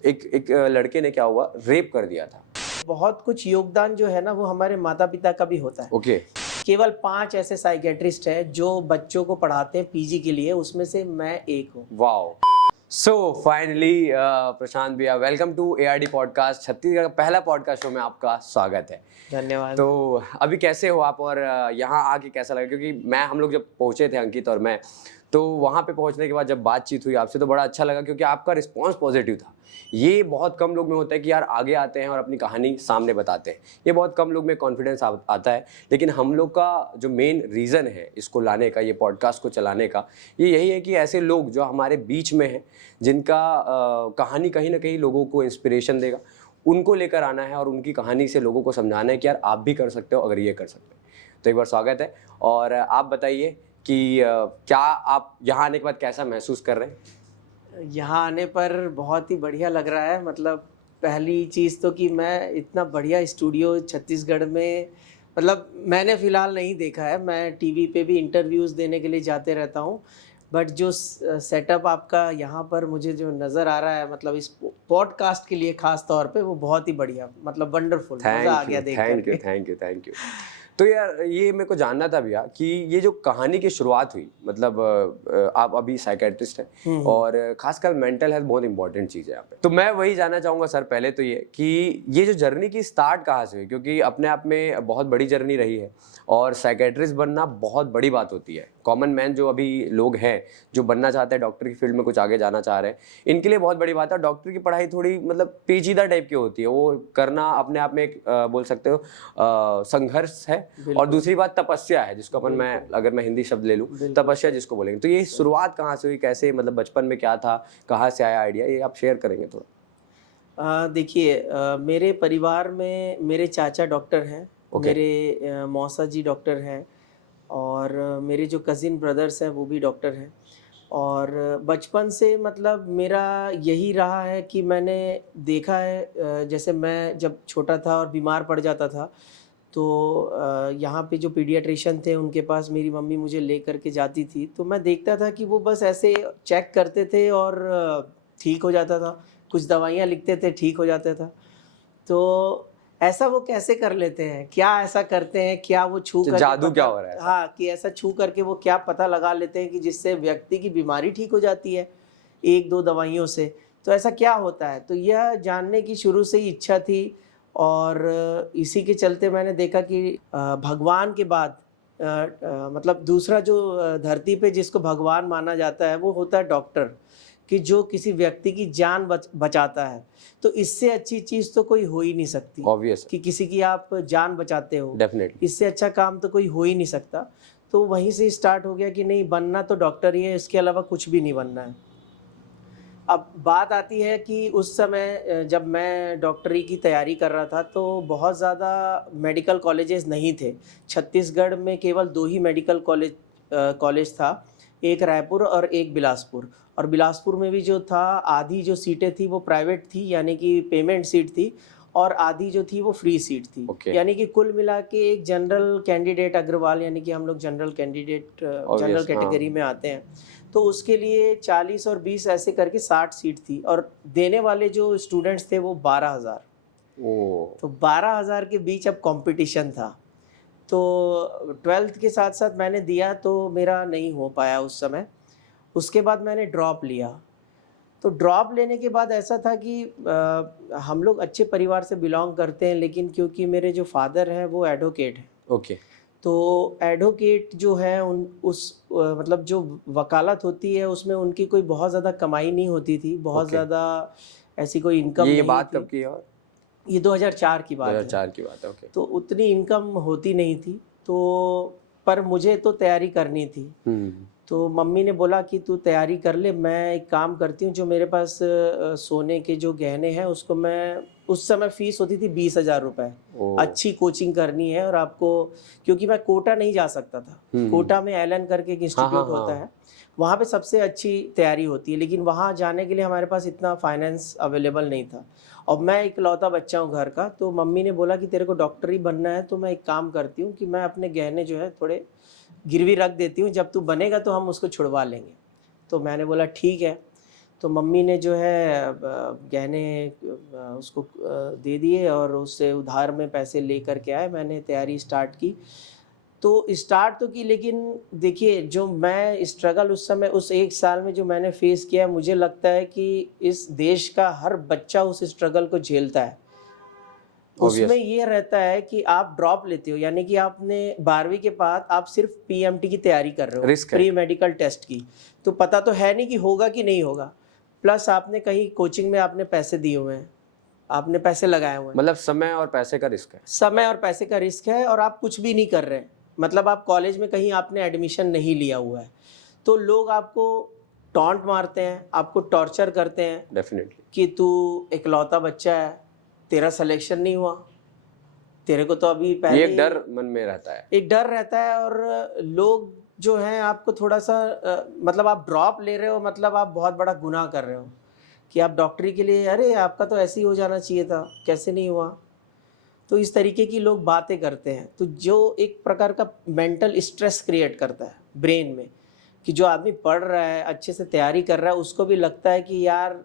एक लड़के ने क्या हुआ, रेप कर दिया था। बहुत कुछ योगदान जो है ना वो हमारे माता पिता का भी होता है। ओके। केवल 5 ऐसे साइकेट्रिस्ट हैं जो बच्चों को पढ़ाते हैं पीजी के लिए, उसमें से मैं एक हूँ। वाओ। सो फाइनली प्रशांत भैया, welcome to ARD podcast. Chhattisgarh का पहला पॉडकास्ट शो में आपका स्वागत है। धन्यवाद। तो अभी कैसे हो आप, और यहाँ आके कैसा लगा? क्योंकि हम लोग जब पहुँचे थे, अंकित और मैं, तो वहाँ पे पहुँचने के बाद जब बातचीत हुई आपसे तो बड़ा अच्छा लगा, क्योंकि आपका रिस्पांस पॉजिटिव था। ये बहुत कम लोग में होता है कि यार आगे आते हैं और अपनी कहानी सामने बताते हैं, ये बहुत कम लोग में कॉन्फिडेंस आता है। लेकिन हम लोग का जो मेन रीज़न है इसको लाने का, ये पॉडकास्ट को चलाने का, ये यही है कि ऐसे लोग जो हमारे बीच में हैं, जिनका कहानी कहीं ना कहीं लोगों को इंस्पिरेशन देगा, उनको लेकर आना है और उनकी कहानी से लोगों को समझाना है कि यार आप भी कर सकते हो अगर ये कर सकते हो। तो एक बार स्वागत है। और आप बताइए कि क्या आप यहाँ आने के बाद कैसा महसूस कर रहे हैं? यहाँ आने पर बहुत ही बढ़िया लग रहा है। मतलब पहली चीज़ तो कि मैं इतना बढ़िया स्टूडियो छत्तीसगढ़ में मतलब मैंने फ़िलहाल नहीं देखा है। मैं टीवी पे भी इंटरव्यूज़ देने के लिए जाते रहता हूँ, बट जो सेटअप आपका यहाँ पर मुझे जो नज़र आ रहा है, मतलब इस पॉडकास्ट के लिए ख़ास तौर पे, वो बहुत ही बढ़िया, मतलब वंडरफुल, मज़ा आ गया देख करके। Thank you. तो यार ये मेरे को जानना था भैया कि ये जो कहानी की शुरुआत हुई, मतलब आप अभी साइकेट्रिस्ट हैं और खासकर मेंटल हेल्थ बहुत इंपॉर्टेंट चीज़ है यहाँ पे। तो मैं वही जानना चाहूँगा सर, पहले तो ये कि ये जो जर्नी की स्टार्ट कहाँ से हुई, क्योंकि अपने आप में बहुत बड़ी जर्नी रही है और साइकेट्रिस्ट बनना बहुत बड़ी बात होती है। कॉमन मैन जो अभी लोग हैं जो बनना चाहते हैं, डॉक्टर की फील्ड में कुछ आगे जाना चाह रहे हैं, इनके लिए बहुत बड़ी बात है। डॉक्टर की पढ़ाई थोड़ी मतलब पेचीदा टाइप की होती है, वो करना अपने आप में एक बोल सकते हो संघर्ष है। और दूसरी बात तपस्या है, जिसको अपन अगर मैं हिंदी शब्द ले लूँ, तपस्या जिसको बोलेंगे। तो ये शुरुआत कहाँ से हुई, कैसे, मतलब बचपन में क्या था, कहाँ से आया आइडिया, ये आप शेयर करेंगे थोड़ा? देखिए, मेरे परिवार में मेरे चाचा डॉक्टर हैं, मेरे मौसा जी डॉक्टर हैं, और मेरे जो कज़िन ब्रदर्स हैं वो भी डॉक्टर हैं। और बचपन से मतलब मेरा यही रहा है कि मैंने देखा है, जैसे मैं जब छोटा था और बीमार पड़ जाता था तो यहाँ पे जो पीडियाट्रिशियन थे उनके पास मेरी मम्मी मुझे ले कर के जाती थी। तो मैं देखता था कि वो बस ऐसे चेक करते थे और ठीक हो जाता था, कुछ दवाइयाँ लिखते थे, ठीक हो जाता था। तो ऐसा वो कैसे कर लेते हैं, क्या ऐसा करते हैं, क्या वो छू करके जादू क्या हो रहा है? हाँ, कि ऐसा छू करके वो क्या पता लगा लेते हैं कि जिससे व्यक्ति की बीमारी ठीक हो जाती है 1-2 दवाइयों से। तो ऐसा क्या होता है? तो यह जानने की शुरू से ही इच्छा थी, और इसी के चलते मैंने देखा कि भगवान के बाद मतलब दूसरा जो धरती पे जिसको भगवान माना जाता है वो होता है डॉक्टर, कि जो किसी व्यक्ति की जान बचाता है। तो इससे अच्छी चीज़ तो कोई हो ही नहीं सकती। ऑब्वियस कि किसी की आप जान बचाते हो, डेफिनेटली, इससे अच्छा काम तो कोई हो ही नहीं सकता। तो वहीं से स्टार्ट हो गया कि नहीं, बनना तो डॉक्टर ही है, इसके अलावा कुछ भी नहीं बनना है। अब बात आती है कि उस समय जब मैं डॉक्टरी की तैयारी कर रहा था तो बहुत ज़्यादा मेडिकल कॉलेजेस नहीं थे। छत्तीसगढ़ में केवल 2 ही मेडिकल कॉलेज था, एक रायपुर और एक बिलासपुर। और बिलासपुर में भी जो था, आधी जो सीटें थी वो प्राइवेट थी, यानी कि पेमेंट सीट थी, और आधी जो थी वो फ्री सीट थी। यानी कि कुल मिला के एक जनरल कैंडिडेट अग्रवाल, यानी कि हम लोग जनरल कैंडिडेट जनरल कैटेगरी में आते हैं, तो उसके लिए 40 और 20 ऐसे करके 60 सीट थी, और देने वाले जो स्टूडेंट्स थे वो 12,000। तो 12,000 के बीच अब कंपटीशन था। तो 12th के साथ साथ मैंने दिया तो मेरा नहीं हो पाया उस समय। उसके बाद मैंने ड्रॉप लिया। तो ड्रॉप लेने के बाद ऐसा था कि हम लोग अच्छे परिवार से बिलोंग करते हैं, लेकिन क्योंकि मेरे जो फादर हैं वो एडवोकेट हैं। ओके। तो एडवोकेट जो है मतलब जो वकालत होती है उसमें उनकी कोई बहुत ज़्यादा कमाई नहीं होती थी, बहुत ज़्यादा ऐसी कोई इनकम नहीं थी। ये बात कब की है? और ये 2004 की बात है। 2004 की बात है। ओके। तो उतनी इनकम होती नहीं थी, तो पर मुझे तो तैयारी करनी थी। तो मम्मी ने बोला कि तू तैयारी कर ले, मैं एक काम करती हूँ, जो मेरे पास सोने के जो गहने हैं उसको मैं, उस समय फ़ीस होती थी 20,000 रुपये। अच्छी कोचिंग करनी है, और आपको, क्योंकि मैं कोटा नहीं जा सकता था, कोटा में एलन करके एक इंस्टीट्यूट होता है, वहाँ पे सबसे अच्छी तैयारी होती है, लेकिन वहाँ जाने के लिए हमारे पास इतना फाइनेंस अवेलेबल नहीं था, और मैं इकलौता बच्चा हूँ घर का। तो मम्मी ने बोला कि तेरे को डॉक्टर ही बनना है, तो मैं एक काम करती हूँ कि मैं अपने गहने जो है थोड़े गिरवी रख देती हूँ, जब तू बनेगा तो हम उसको छुड़वा लेंगे। तो मैंने बोला ठीक है। तो मम्मी ने जो है गहने उसको दे दिए और उससे उधार में पैसे ले कर के आए। मैंने तैयारी स्टार्ट की, तो स्टार्ट तो की, लेकिन देखिए जो मैं स्ट्रगल उस समय उस 1 साल में जो मैंने फेस किया, मुझे लगता है कि इस देश का हर बच्चा उस स्ट्रगल को झेलता है। उसमें ये रहता है कि आप ड्रॉप लेते हो, यानी कि आपने 12वीं के बाद आप सिर्फ पीएमटी की तैयारी कर रहे हो, रिस्क है। प्री मेडिकल टेस्ट की, तो पता तो है नहीं कि होगा कि नहीं होगा। प्लस आपने कहीं कोचिंग में आपने पैसे दिए हुए हैं, आपने पैसे लगाए हुए हैं, मतलब समय और पैसे का रिस्क है। समय और पैसे का रिस्क है, और आप कुछ भी नहीं कर रहे हैं, मतलब आप कॉलेज में कहीं आपने एडमिशन नहीं लिया हुआ है, तो लोग आपको टॉन्ट मारते हैं, आपको टॉर्चर करते हैं डेफिनेटली कि तू इकलौता बच्चा है, तेरा सिलेक्शन नहीं हुआ, तेरे को तो अभी पहले ये एक डर मन में रहता है। एक डर रहता है। और लोग जो हैं आपको थोड़ा सा मतलब आप ड्रॉप ले रहे हो, मतलब आप बहुत बड़ा गुनाह कर रहे हो कि आप डॉक्टरी के लिए, अरे आपका तो ऐसे ही हो जाना चाहिए था, कैसे नहीं हुआ। तो इस तरीके की लोग बातें करते हैं, तो जो एक प्रकार का मेंटल स्ट्रेस क्रिएट करता है ब्रेन में, कि जो आदमी पढ़ रहा है, अच्छे से तैयारी कर रहा है, उसको भी लगता है कि यार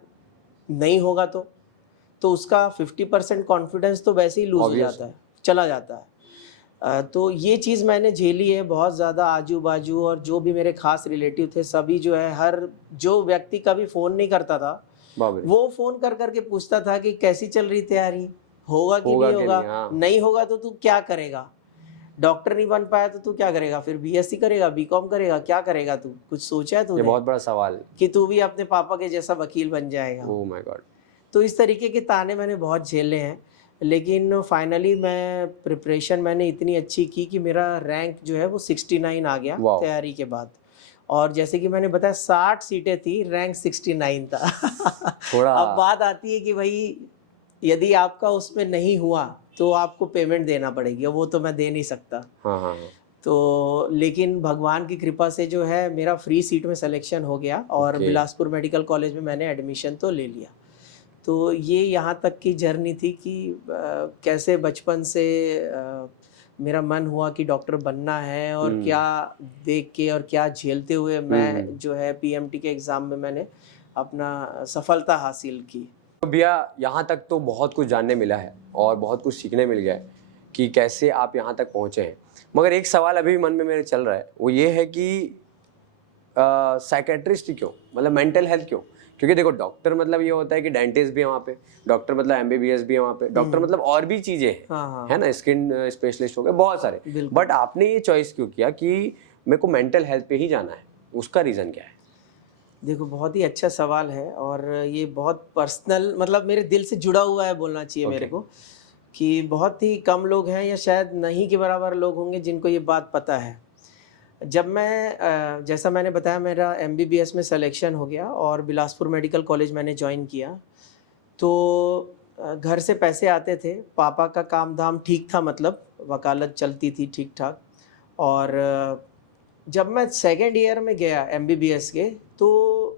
नहीं होगा तो उसका 50% कॉन्फिडेंस तो वैसे ही लूज हो जाता है, चला जाता है। तो ये चीज़ मैंने झेली है बहुत ज़्यादा। आजू बाजू और जो भी मेरे खास रिलेटिव थे सभी जो है, हर जो व्यक्ति कभी फ़ोन नहीं करता था वो फ़ोन कर करके पूछता था कि कैसी चल रही तैयारी, होगा कि नहीं होगा। हाँ। नहीं होगा तो तू क्या करेगा, डॉक्टर नहीं बन पाया तो तू क्या करेगा, फिर बीएससी करेगा, बीकॉम करेगा, क्या करेगा तू, कुछ सोचा है तूने? ये बहुत बड़ा सवाल कि तू भी अपने पापा के जैसा वकील बन जाएगा। Oh my God. तो इस तरीके के ताने मैंने बहुत झेले हैं, लेकिन फाइनली मैं प्रिपरेशन मैंने इतनी अच्छी की कि मेरा रैंक जो है वो 69 आ गया तैयारी के बाद। और जैसे कि मैंने बताया 60 सीटें थी, रैंक 69 था। थोड़ा अब बात आती है कि भाई यदि आपका उसमें नहीं हुआ तो आपको पेमेंट देना पड़ेगी, वो तो मैं दे नहीं सकता। हाँ। तो लेकिन भगवान की कृपा से जो है मेरा फ्री सीट में सिलेक्शन हो गया और बिलासपुर मेडिकल कॉलेज में मैंने एडमिशन तो ले लिया। तो ये यहाँ तक की जर्नी थी कि कैसे बचपन से मेरा मन हुआ कि डॉक्टर बनना है, और क्या देख के और क्या झेलते हुए मैं जो है पीएमटी के एग्ज़ाम में मैंने अपना सफलता हासिल की। तो भैया यहाँ तक तो बहुत कुछ जानने मिला है और बहुत कुछ सीखने मिल गया है कि कैसे आप यहाँ तक पहुँचे हैं, मगर एक सवाल अभी भी मन में मेरे चल रहा है, वो ये है कि साइकेट्रिस्ट क्यों, मतलब मेंटल हेल्थ क्यों? क्योंकि देखो डॉक्टर मतलब ये होता है कि डेंटिस्ट भी है वहाँ पे, डॉक्टर मतलब एमबीबीएस भी है वहाँ पे, डॉक्टर मतलब और भी चीज़ें हैं, है ना, स्किन स्पेशलिस्ट हो गए बहुत सारे। बट आपने ये चॉइस क्यों किया कि मेरे को मेंटल हेल्थ पे ही जाना है, उसका रीज़न क्या है? देखो बहुत ही अच्छा सवाल है, और ये बहुत पर्सनल, मतलब मेरे दिल से जुड़ा हुआ है बोलना चाहिए मेरे को, कि बहुत ही कम लोग हैं या शायद नहीं के बराबर लोग होंगे जिनको ये बात पता है। जब मैं जैसा मैंने बताया मेरा एमबीबीएस में सिलेक्शन हो गया और बिलासपुर मेडिकल कॉलेज मैंने ज्वाइन किया, तो घर से पैसे आते थे, पापा का काम धाम ठीक था, मतलब वकालत चलती थी ठीक ठाक। और जब मैं सेकेंड ईयर में गया एमबीबीएस के, तो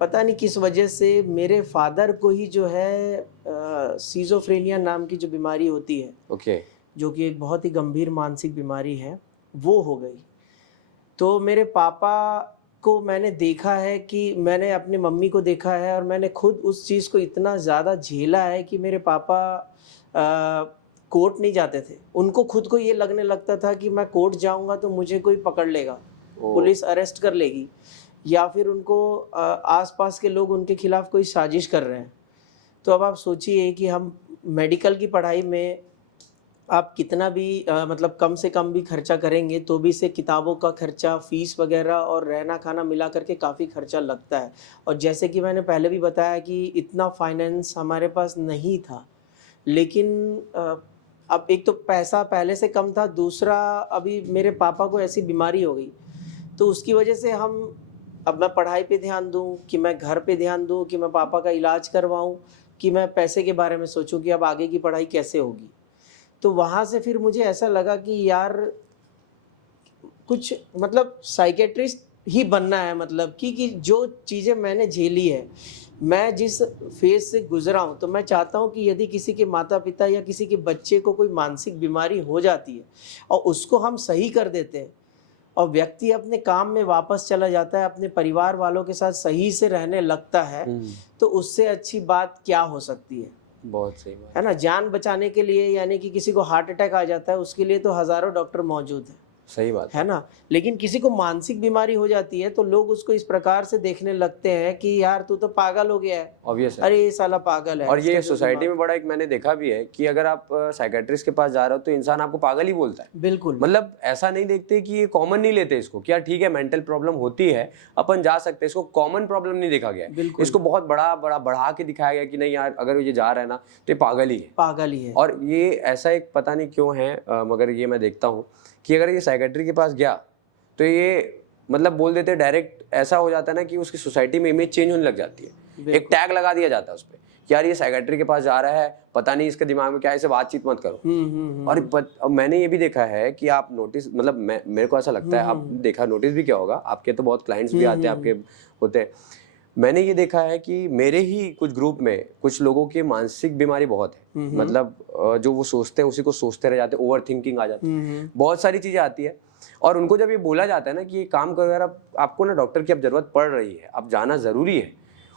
पता नहीं किस वजह से मेरे फादर को ही जो है सीजोफ्रेनिया नाम की जो बीमारी होती है, जो कि एक बहुत ही गंभीर मानसिक बीमारी है, वो हो गई। तो मेरे पापा को मैंने देखा है कि मैंने अपनी मम्मी को देखा है, और मैंने खुद उस चीज़ को इतना ज़्यादा झेला है कि मेरे पापा कोर्ट नहीं जाते थे। उनको खुद को ये लगने लगता था कि मैं कोर्ट जाऊंगा तो मुझे कोई पकड़ लेगा, पुलिस अरेस्ट कर लेगी, या फिर उनको आसपास के लोग उनके खिलाफ कोई साजिश कर रहे हैं। तो अब आप सोचिए कि हम मेडिकल की पढ़ाई में आप कितना भी मतलब कम से कम भी खर्चा करेंगे तो भी से किताबों का खर्चा, फीस वगैरह और रहना खाना मिला करके काफ़ी खर्चा लगता है। और जैसे कि मैंने पहले भी बताया कि इतना फाइनेंस हमारे पास नहीं था, लेकिन अब एक तो पैसा पहले से कम था, दूसरा अभी मेरे पापा को ऐसी बीमारी हो गई, तो उसकी वजह से अब मैं पढ़ाई पे ध्यान दूं कि मैं घर पे ध्यान दूं कि मैं पापा का इलाज करवाऊं, कि मैं पैसे के बारे में सोचूं कि अब आगे की पढ़ाई कैसे होगी। तो वहाँ से फिर मुझे ऐसा लगा कि यार कुछ मतलब साइकेट्रिस्ट ही बनना है, मतलब कि जो चीज़ें मैंने झेली है, मैं जिस फेज से गुजरा हूँ, तो मैं चाहता हूँ कि यदि किसी के माता पिता या किसी के बच्चे को कोई मानसिक बीमारी हो जाती है और उसको हम सही कर देते हैं, और व्यक्ति अपने काम में वापस चला जाता है, अपने परिवार वालों के साथ सही से रहने लगता है, तो उससे अच्छी बात क्या हो सकती है? बहुत सही बात है ना। जान बचाने के लिए, यानी कि किसी को हार्ट अटैक आ जाता है, उसके लिए तो हजारों डॉक्टर मौजूद हैं, सही बात है ना। लेकिन किसी को मानसिक बीमारी हो जाती है तो लोग उसको इस प्रकार से देखने लगते हैं कि यार तू तो पागल हो गया है, ऑब्वियस है। अरे ये साला पागल है। और ये इसका जो सोसाइटी में बड़ा एक मैंने देखा भी है कि अगर आप साइकेट्रिस्ट के पास जा रहे हो तो इंसान आपको पागल ही बोलता है। बिल्कुल, मतलब ऐसा नहीं देखते कि ये कॉमन नहीं लेते इसको कि यार ठीक है मेंटल प्रॉब्लम होती है, अपन जा सकते हैं, इसको कॉमन प्रॉब्लम नहीं देखा गया है। बिल्कुल। इसको बहुत बड़ा बड़ा बढ़ा के दिखाया गया कि नहीं यार अगर ये जा रहा है ना तो ये पागल ही है, पागल ही है। और ये ऐसा एक पता नहीं क्यों है, मगर ये मैं देखता हूँ कि अगर ये साइकेट्री के पास गया तो ये मतलब बोल देते डायरेक्ट, ऐसा हो जाता है ना कि उसकी सोसाइटी में इमेज चेंज होने लग जाती है, एक टैग लगा दिया जाता है उस पर कि यार ये साइकेट्री के पास जा रहा है, पता नहीं इसके दिमाग में क्या है, इसे बातचीत मत करो। और मैंने ये भी देखा है कि आप नोटिस, मतलब मेरे को ऐसा लगता है, आप देखा नोटिस भी क्या होगा, आपके तो बहुत क्लाइंट्स भी आते हैं, आपके होते हैं, मैंने ये देखा है कि मेरे ही कुछ ग्रुप में कुछ लोगों की मानसिक बीमारी बहुत है, मतलब जो वो सोचते हैं उसी को सोचते रह जाते हैं, ओवर थिंकिंग आ जाती है, बहुत सारी चीजें आती है। और उनको जब ये बोला जाता है ना कि ये काम करो यार, आपको ना डॉक्टर की अब जरूरत पड़ रही है, अब जाना जरूरी है,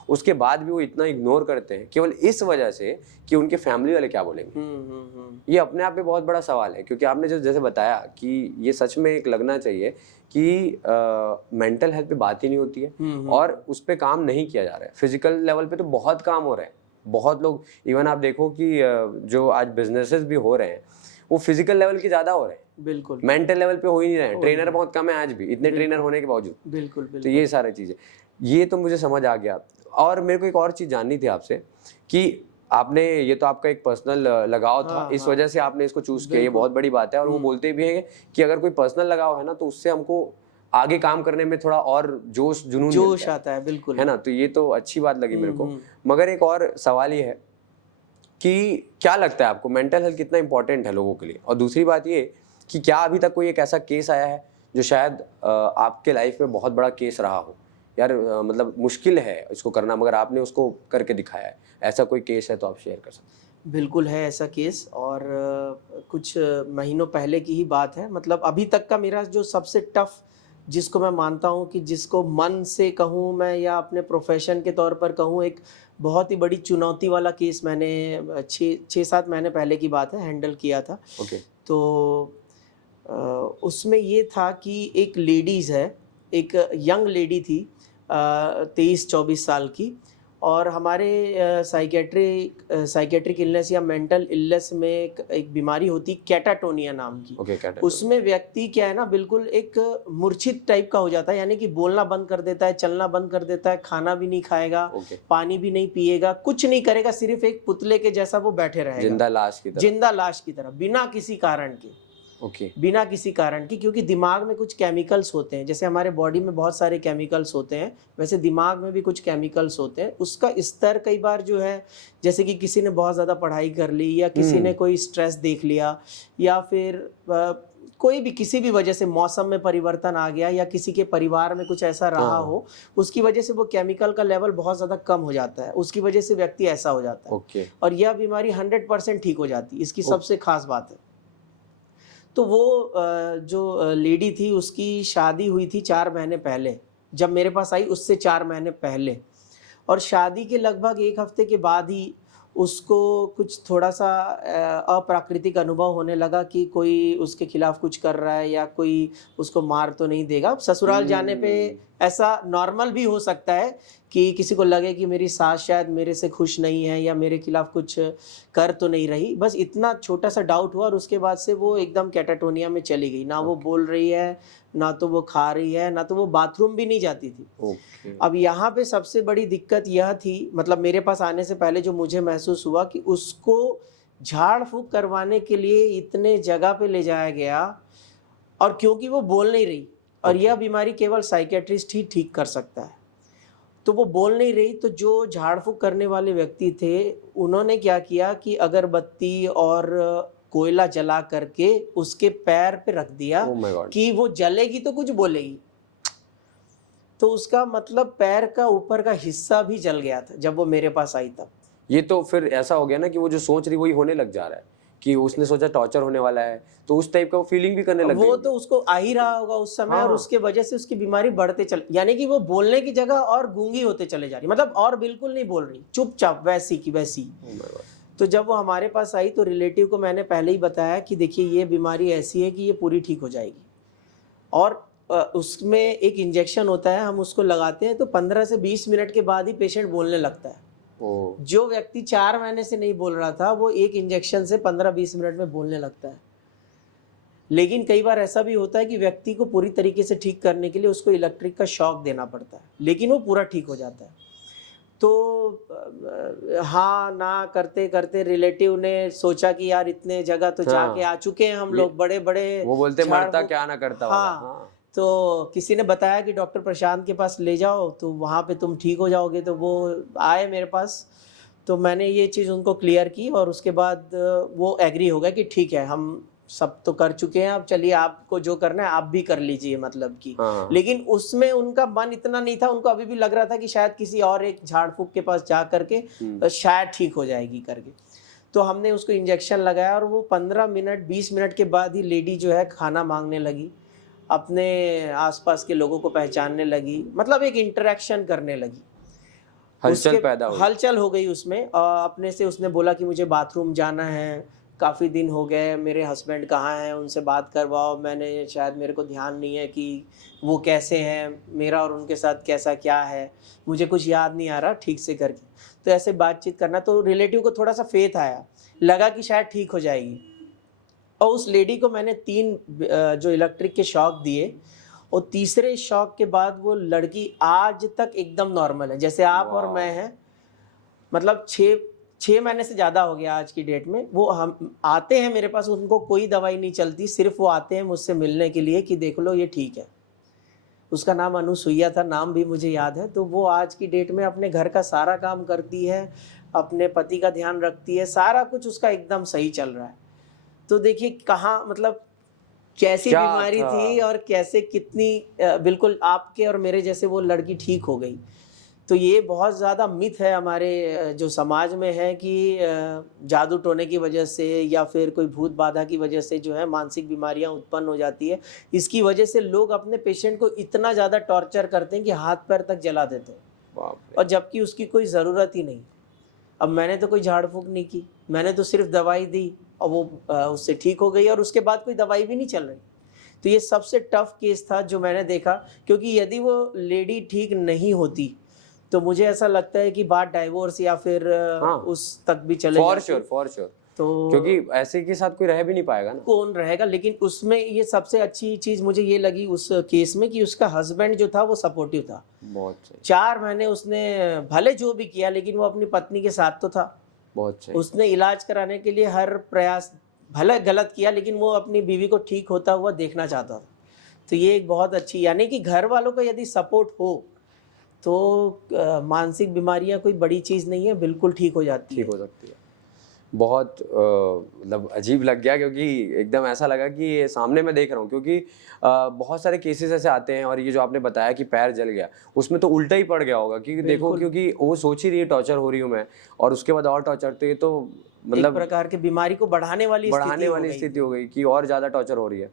उसके बाद भी वो इतना इग्नोर करते हैं केवल इस वजह से कि उनके फैमिली वाले क्या बोलेंगे। ये अपने आप में बहुत बड़ा सवाल है, क्योंकि आपने जो जैसे बताया कि ये सच में एक लगना चाहिए कि मेंटल हेल्थ पे बात ही नहीं होती है और उस पर काम नहीं किया जा रहा है। फिजिकल लेवल पे तो बहुत काम हो रहा है, बहुत लोग, इवन आप देखो कि जो आज बिजनेसेस भी हो रहे हैं वो फिजिकल लेवल के ज्यादा हो रहे हैं, बिल्कुल, मेंटल लेवल पे हो ही नहीं रहे हैं। ट्रेनर बहुत कम है आज भी, इतने ट्रेनर होने के बावजूद। बिल्कुल, तो ये सारी चीजें, ये तो मुझे समझ आ गया। और मेरे को एक और चीज जाननी थी आपसे कि आपने, ये तो आपका एक पर्सनल लगाव था, इस वजह से आपने इसको चूज किया, ये बहुत बड़ी बात है। और वो बोलते भी हैं कि अगर कोई पर्सनल लगाव है ना तो उससे हमको आगे काम करने में थोड़ा और जोश आता है, बिल्कुल, है ना। तो ये तो अच्छी बात लगी मेरे को। मगर एक और सवाल ये है कि क्या लगता है आपको मेंटल हेल्थ कितना इंपॉर्टेंट है लोगों के लिए? और दूसरी बात ये कि क्या अभी तक कोई एक ऐसा केस आया है जो शायद आपके लाइफ में बहुत बड़ा केस रहा हो, यार मतलब मुश्किल है इसको करना मगर आपने उसको करके दिखाया है, ऐसा कोई केस है तो आप शेयर कर सकते हैं? बिल्कुल है ऐसा केस, और कुछ महीनों पहले की ही बात है। मतलब अभी तक का मेरा जो सबसे टफ, जिसको मैं मानता हूँ कि जिसको मन से कहूँ मैं या अपने प्रोफेशन के तौर पर कहूँ, एक बहुत ही बड़ी चुनौती वाला केस मैंने 6-7 महीने पहले की बात है हैंडल किया था। तो उसमें ये था कि एक लेडीज़ है, एक यंग लेडी थी, 23-24 साल की, और हमारे साइकेट्रिक इलनेस या मेंटल इलनेस में एक बीमारी होती कैटाटोनिया नाम की। उसमें व्यक्ति क्या है ना, बिल्कुल एक मूर्छित टाइप का हो जाता है, यानी कि बोलना बंद कर देता है, चलना बंद कर देता है, खाना भी नहीं खाएगा, पानी भी नहीं पिएगा, कुछ नहीं करेगा, सिर्फ एक पुतले के जैसा वो बैठे रहेगा, जिंदा लाश की तरह, बिना किसी कारण के। बिना किसी कारण की, क्योंकि दिमाग में कुछ केमिकल्स होते हैं, जैसे हमारे बॉडी में बहुत सारे केमिकल्स होते हैं, वैसे दिमाग में भी कुछ केमिकल्स होते हैं। उसका स्तर कई बार जो है, जैसे कि किसी ने बहुत ज़्यादा पढ़ाई कर ली, या किसी ने कोई स्ट्रेस देख लिया, या फिर कोई भी किसी भी वजह से मौसम में परिवर्तन आ गया, या किसी के परिवार में कुछ ऐसा रहा हो, उसकी वजह से वो केमिकल का लेवल बहुत ज़्यादा कम हो जाता है, उसकी वजह से व्यक्ति ऐसा हो जाता है। और यह बीमारी 100% ठीक हो जाती है, इसकी सबसे खास बात है। तो वो जो लेडी थी, उसकी शादी हुई थी 4 महीने पहले, जब मेरे पास आई उससे 4 महीने पहले, और शादी के लगभग 1 हफ्ते के बाद ही उसको कुछ थोड़ा सा अप्राकृतिक अनुभव होने लगा कि कोई उसके खिलाफ कुछ कर रहा है, या कोई उसको मार तो नहीं देगा। ससुराल जाने पे ऐसा नॉर्मल भी हो सकता है कि किसी को लगे कि मेरी सास शायद मेरे से खुश नहीं है, या मेरे खिलाफ कुछ कर तो नहीं रही, बस इतना छोटा सा डाउट हुआ, और उसके बाद से वो एकदम कैटाटोनिया में चली गई। ना वो बोल रही है, ना तो वो खा रही है, ना तो वो बाथरूम भी नहीं जाती थी। अब यहाँ पे सबसे बड़ी दिक्कत यह थी, मतलब मेरे पास आने से पहले जो मुझे महसूस हुआ कि उसको झाड़ फूंक करवाने के लिए इतने जगह पे ले जाया गया, और क्योंकि वो बोल नहीं रही, और यह बीमारी केवल साइकेट्रिस्ट ही ठीक कर सकता है, तो वो बोल नहीं रही, तो जो झाड़ फूंक करने वाले व्यक्ति थे, उन्होंने क्या किया कि अगरबत्ती और कोयला जला करके उसके पैर पे रख दिया कि वो जलेगी तो कुछ बोलेगी। तो उसका मतलब पैर का ऊपर का हिस्सा भी जल गया था जब वो मेरे पास आई तब। ये तो फिर ऐसा हो गया ना कि वो जो सोच रही वही होने लग जा रहा है, कि उसने सोचा टॉर्चर होने वाला है, तो उस टाइप का वो फीलिंग भी करने लग गई वो होगी। तो उसको आ ही रहा होगा उस समय, और हाँ। उसके वजह से उसकी बीमारी बढ़ते चल, यानी कि वो बोलने की जगह और गूंगी होते चले जा रही, मतलब और बिल्कुल नहीं बोल रही, चुपचाप वैसी की वैसी। Oh my God। तो जब वो हमारे पास आई तो रिलेटिव को मैंने पहले ही बताया कि देखिए ये बीमारी ऐसी है कि ये पूरी ठीक हो जाएगी, और उसमें एक इंजेक्शन होता है, हम उसको लगाते हैं तो 15 से 20 मिनट के बाद ही पेशेंट बोलने लगता है। ओ, जो व्यक्ति 4 महीने से नहीं बोल रहा था वो एक इंजेक्शन से 15-20 मिनट में बोलने लगता है। लेकिन कई बार ऐसा भी होता है कि व्यक्ति को पूरी तरीके से ठीक करने के लिए उसको इलेक्ट्रिक का शॉक देना पड़ता है, लेकिन वो पूरा ठीक हो जाता है। तो हाँ ना करते करते रिलेटिव ने सोचा कि यार इतने जगह तो जाके आ चुके हैं हम लोग, बड़े बड़े वो बोलते झाड़ मरता फूक। क्या ना करता वाला। हाँ, हाँ। तो किसी ने बताया कि डॉक्टर प्रशांत के पास ले जाओ तो वहाँ पे तुम ठीक हो जाओगे, तो वो आए मेरे पास, तो मैंने ये चीज़ उनको क्लियर की, और उसके बाद वो एग्री हो गया कि ठीक है हम सब तो कर चुके हैं, अब चलिए आपको जो करना है आप भी कर लीजिए, मतलब कि। हाँ। लेकिन उसमें उनका मन इतना नहीं था, उनको अभी भी लग रहा था कि शायद किसी और एक झाड़ फूक के पास जा करके शायद ठीक हो जाएगी करके। तो हमने उसको इंजेक्शन लगाया, और वो 15 मिनट 20 मिनट के बाद ही लेडी जो है खाना मांगने लगी, अपने आसपास के लोगों को पहचानने लगी, मतलब एक इंटरेक्शन करने लगी, हलचल पैदा हुई। हलचल हो गई उसमें। अपने से उसने बोला कि मुझे बाथरूम जाना है, काफ़ी दिन हो गए, मेरे हस्बैंड कहाँ हैं, उनसे बात करवाओ, मैंने शायद मेरे को ध्यान नहीं है कि वो कैसे हैं, मेरा और उनके साथ कैसा क्या है, मुझे कुछ याद नहीं आ रहा ठीक से करके। तो ऐसे बातचीत करना, तो रिलेटिव को थोड़ा सा फेथ आया, लगा कि शायद ठीक हो जाएगी, और उस लेडी को मैंने 3 जो इलेक्ट्रिक के शॉक दिए, और तीसरे शॉक के बाद वो लड़की आज तक एकदम नॉर्मल है, जैसे आप और मैं हैं। मतलब 6 महीने से ज़्यादा हो गया आज की डेट में। वो हम आते हैं मेरे पास, उनको कोई दवाई नहीं चलती, सिर्फ वो आते हैं मुझसे मिलने के लिए कि देख लो ये ठीक है। उसका नाम अनुसुईया था, नाम भी मुझे याद है। तो वो आज की डेट में अपने घर का सारा काम करती है, अपने पति का ध्यान रखती है, सारा कुछ उसका एकदम सही चल रहा है। तो देखिए कहाँ, मतलब कैसी क्या बीमारी था? थी, और कैसे कितनी बिल्कुल आपके और मेरे जैसे वो लड़की ठीक हो गई। तो ये बहुत ज़्यादा मिथ है हमारे जो समाज में है कि जादू टोने की वजह से या फिर कोई भूत बाधा की वजह से जो है मानसिक बीमारियां उत्पन्न हो जाती है। इसकी वजह से लोग अपने पेशेंट को इतना ज़्यादा टॉर्चर करते हैं कि हाथ पैर तक जला देते हैं, बाप रे। और जबकि उसकी कोई ज़रूरत ही नहीं। अब मैंने तो कोई झाड़ फूक नहीं की, मैंने तो सिर्फ दवाई दी, और वो उससे ठीक हो गई, और उसके बाद कोई दवाई भी नहीं चल रही। तो ये सबसे टफ केस था जो मैंने देखा, क्योंकि यदि वो लेडी ठीक नहीं होती तो मुझे ऐसा लगता है कि बात डाइवोर्स या फिर हाँ। उस तक भी चले फॉर जाती। Sure, for sure. तो क्योंकि ऐसे के साथ कोई रह भी नहीं पाएगा ना। कौन रहेगा। लेकिन उसमें ये सबसे अच्छी चीज़ मुझे ये लगी उस केस में कि उसका हस्बैंड जो था वो सपोर्टिव था। बहुत सही, 4 महीने उसने भले जो भी किया, लेकिन वो अपनी पत्नी के साथ तो था। बहुत सही। उसने इलाज कराने के लिए हर प्रयास, भले गलत किया, लेकिन वो अपनी बीवी को ठीक होता हुआ देखना चाहता था। तो ये एक बहुत अच्छी, यानी कि घर वालों का यदि सपोर्ट हो तो मानसिक बीमारियां कोई बड़ी चीज़ नहीं है, बिल्कुल ठीक हो जाती है। ठीक हो सकती है। बहुत मतलब अजीब लग गया, क्योंकि एकदम ऐसा लगा कि ये सामने मैं देख रहा हूँ, क्योंकि बहुत सारे केसेस ऐसे आते हैं। और ये जो आपने बताया कि पैर जल गया, उसमें तो उल्टा ही पड़ गया होगा, क्योंकि देखो, क्योंकि वो सोच ही रही है टॉर्चर हो रही हूँ मैं, और उसके बाद और टॉर्चर, तो ये तो मतलब एक प्रकार की बीमारी को बढ़ाने वाली स्थिति हो गई कि और ज़्यादा टॉर्चर हो रही है।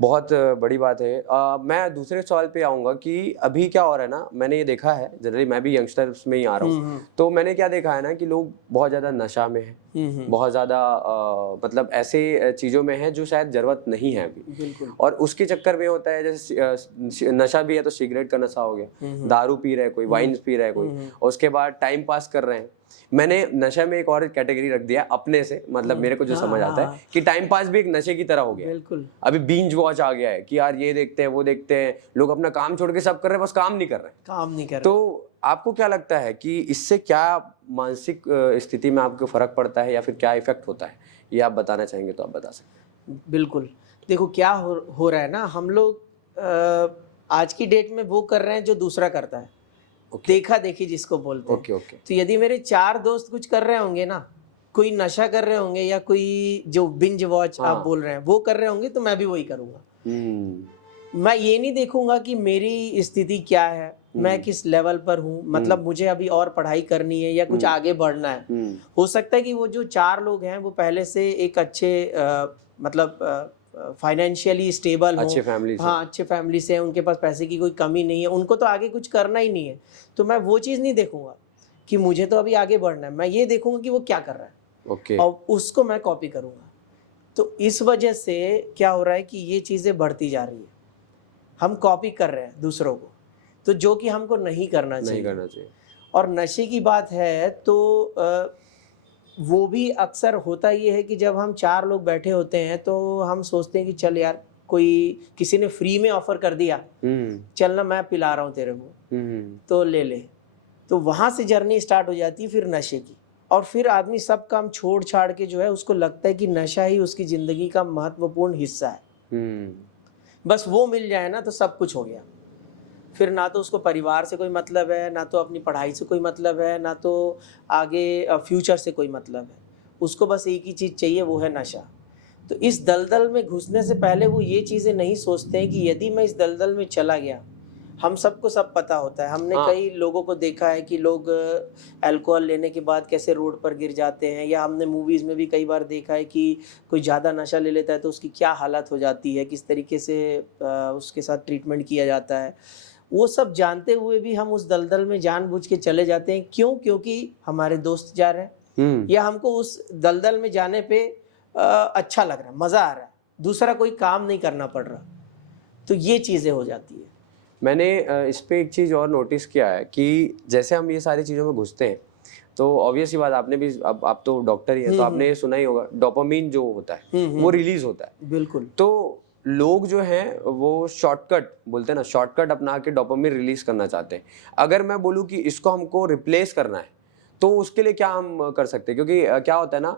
बहुत बड़ी बात है। मैं दूसरे सवाल पे आऊँगा कि अभी क्या हो रहा है ना, मैंने ये देखा है, जनरली मैं भी यंगस्टर्स में ही आ रहा हूँ, तो मैंने क्या देखा है ना कि लोग बहुत ज़्यादा नशा में हैं, बहुत ज़्यादा मतलब ऐसे चीज़ों में हैं जो शायद ज़रूरत नहीं है अभी। बिल्कुल। और उसके चक्कर में होता है, जैसे नशा भी है तो सिगरेट का नशा हो गया, दारू पी रहा है कोई, वाइन पी रहा है कोई, और उसके बाद टाइम पास कर रहे हैं। मैंने नशे में एक और कैटेगरी रख दिया अपने से, मतलब मेरे को जो समझ आता है कि टाइम पास भी एक नशे की तरह हो गया। बिल्कुल। अभी बिंज वॉच आ गया है कि यार ये देखते हैं वो देखते हैं, लोग अपना काम छोड़ के सब कर रहे हैं, बस काम नहीं कर रहे। तो आपको क्या लगता है कि इससे क्या मानसिक स्थिति में आपको फर्क पड़ता है, या फिर क्या इफेक्ट होता है, ये आप बताना चाहेंगे तो आप बता सकते हैं। बिल्कुल। देखो क्या हो रहा है ना, हम लोग आज की डेट में वो कर रहे हैं जो दूसरा करता है, देखा देखी जिसको बोलते हैं। ओके। तो यदि मेरे 4 दोस्त कुछ कर रहे होंगे ना, कोई नशा कर रहे होंगे या कोई जो बिंज वॉच आप बोल रहे हैं वो कर रहे होंगे, तो मैं भी वही करूंगा। मैं ये नहीं देखूंगा कि मेरी स्थिति क्या है, मैं किस लेवल पर हूँ, मतलब मुझे अभी और पढ़ाई करनी है या कुछ आगे बढ़ना है। हो सकता है कि वो जो 4 लोग हैं वो पहले से एक अच्छे मतलब फाइनेंशियली स्टेबल हो, अच्छे फैमिली से, हाँ अच्छे फैमिली से हैं, उनके पास पैसे की कोई कमी नहीं है, उनको तो आगे कुछ करना ही नहीं है। तो मैं वो चीज़ नहीं देखूंगा कि मुझे तो अभी आगे बढ़ना है, मैं ये देखूंगा कि वो क्या कर रहा है ओके, और उसको मैं कॉपी करूंगा। तो इस वजह से क्या हो रहा है कि ये चीज़ें बढ़ती जा रही है, हम कॉपी कर रहे हैं दूसरों को, तो जो कि हमको नहीं करना चाहिए। और नशे की बात है तो वो भी अक्सर होता ये है कि जब हम 4 लोग बैठे होते हैं तो हम सोचते हैं कि चल यार, कोई किसी ने फ्री में ऑफर कर दिया, चल ना मैं पिला रहा हूँ तेरे को, तो ले ले। तो वहाँ से जर्नी स्टार्ट हो जाती है फिर नशे की, और फिर आदमी सब काम छोड़ छाड़ के जो है उसको लगता है कि नशा ही उसकी ज़िंदगी का महत्वपूर्ण हिस्सा है। बस वो मिल जाए ना तो सब कुछ हो गया। फिर ना तो उसको परिवार से कोई मतलब है, ना तो अपनी पढ़ाई से कोई मतलब है, ना तो आगे फ्यूचर से कोई मतलब है। उसको बस एक ही चीज़ चाहिए, वो है नशा। तो इस दलदल में घुसने से पहले वो ये चीज़ें नहीं सोचते हैं कि यदि मैं इस दलदल में चला गया, हम सबको सब पता होता है, हमने कई लोगों को देखा है कि लोग अल्कोहल लेने के बाद कैसे रोड पर गिर जाते हैं, या हमने मूवीज़ में भी कई बार देखा है कि कोई ज़्यादा नशा ले लेता है तो उसकी क्या हालत हो जाती है, किस तरीके से उसके साथ ट्रीटमेंट किया जाता है। वो सब जानते हुए भी हम उस दलदल में जानबूझ के चले जाते हैं। क्यों? क्योंकि हमारे दोस्त जा रहे हैं, या हमको उस दलदल में जाने पे अच्छा लग रहा है, मज़ा आ रहा है, दूसरा कोई काम नहीं करना पड़ रहा। तो ये चीज़ें हो जाती है। मैंने इस पे एक चीज़ और नोटिस किया है कि जैसे हम ये सारी चीज़ों में घुसते हैं तो ऑब्वियस ही बात, आपने भी, अब आप तो डॉक्टर ही हैं तो आपने ये सुना ही होगा, डोपामिन जो होता है वो रिलीज होता है। बिल्कुल। तो लोग जो हैं वो शॉर्टकट बोलते हैं ना, शॉर्टकट अपना के डोपामिन रिलीज करना चाहते हैं। अगर मैं बोलूँ कि इसको हमको रिप्लेस करना है तो उसके लिए क्या हम कर सकते हैं? क्योंकि क्या होता है ना,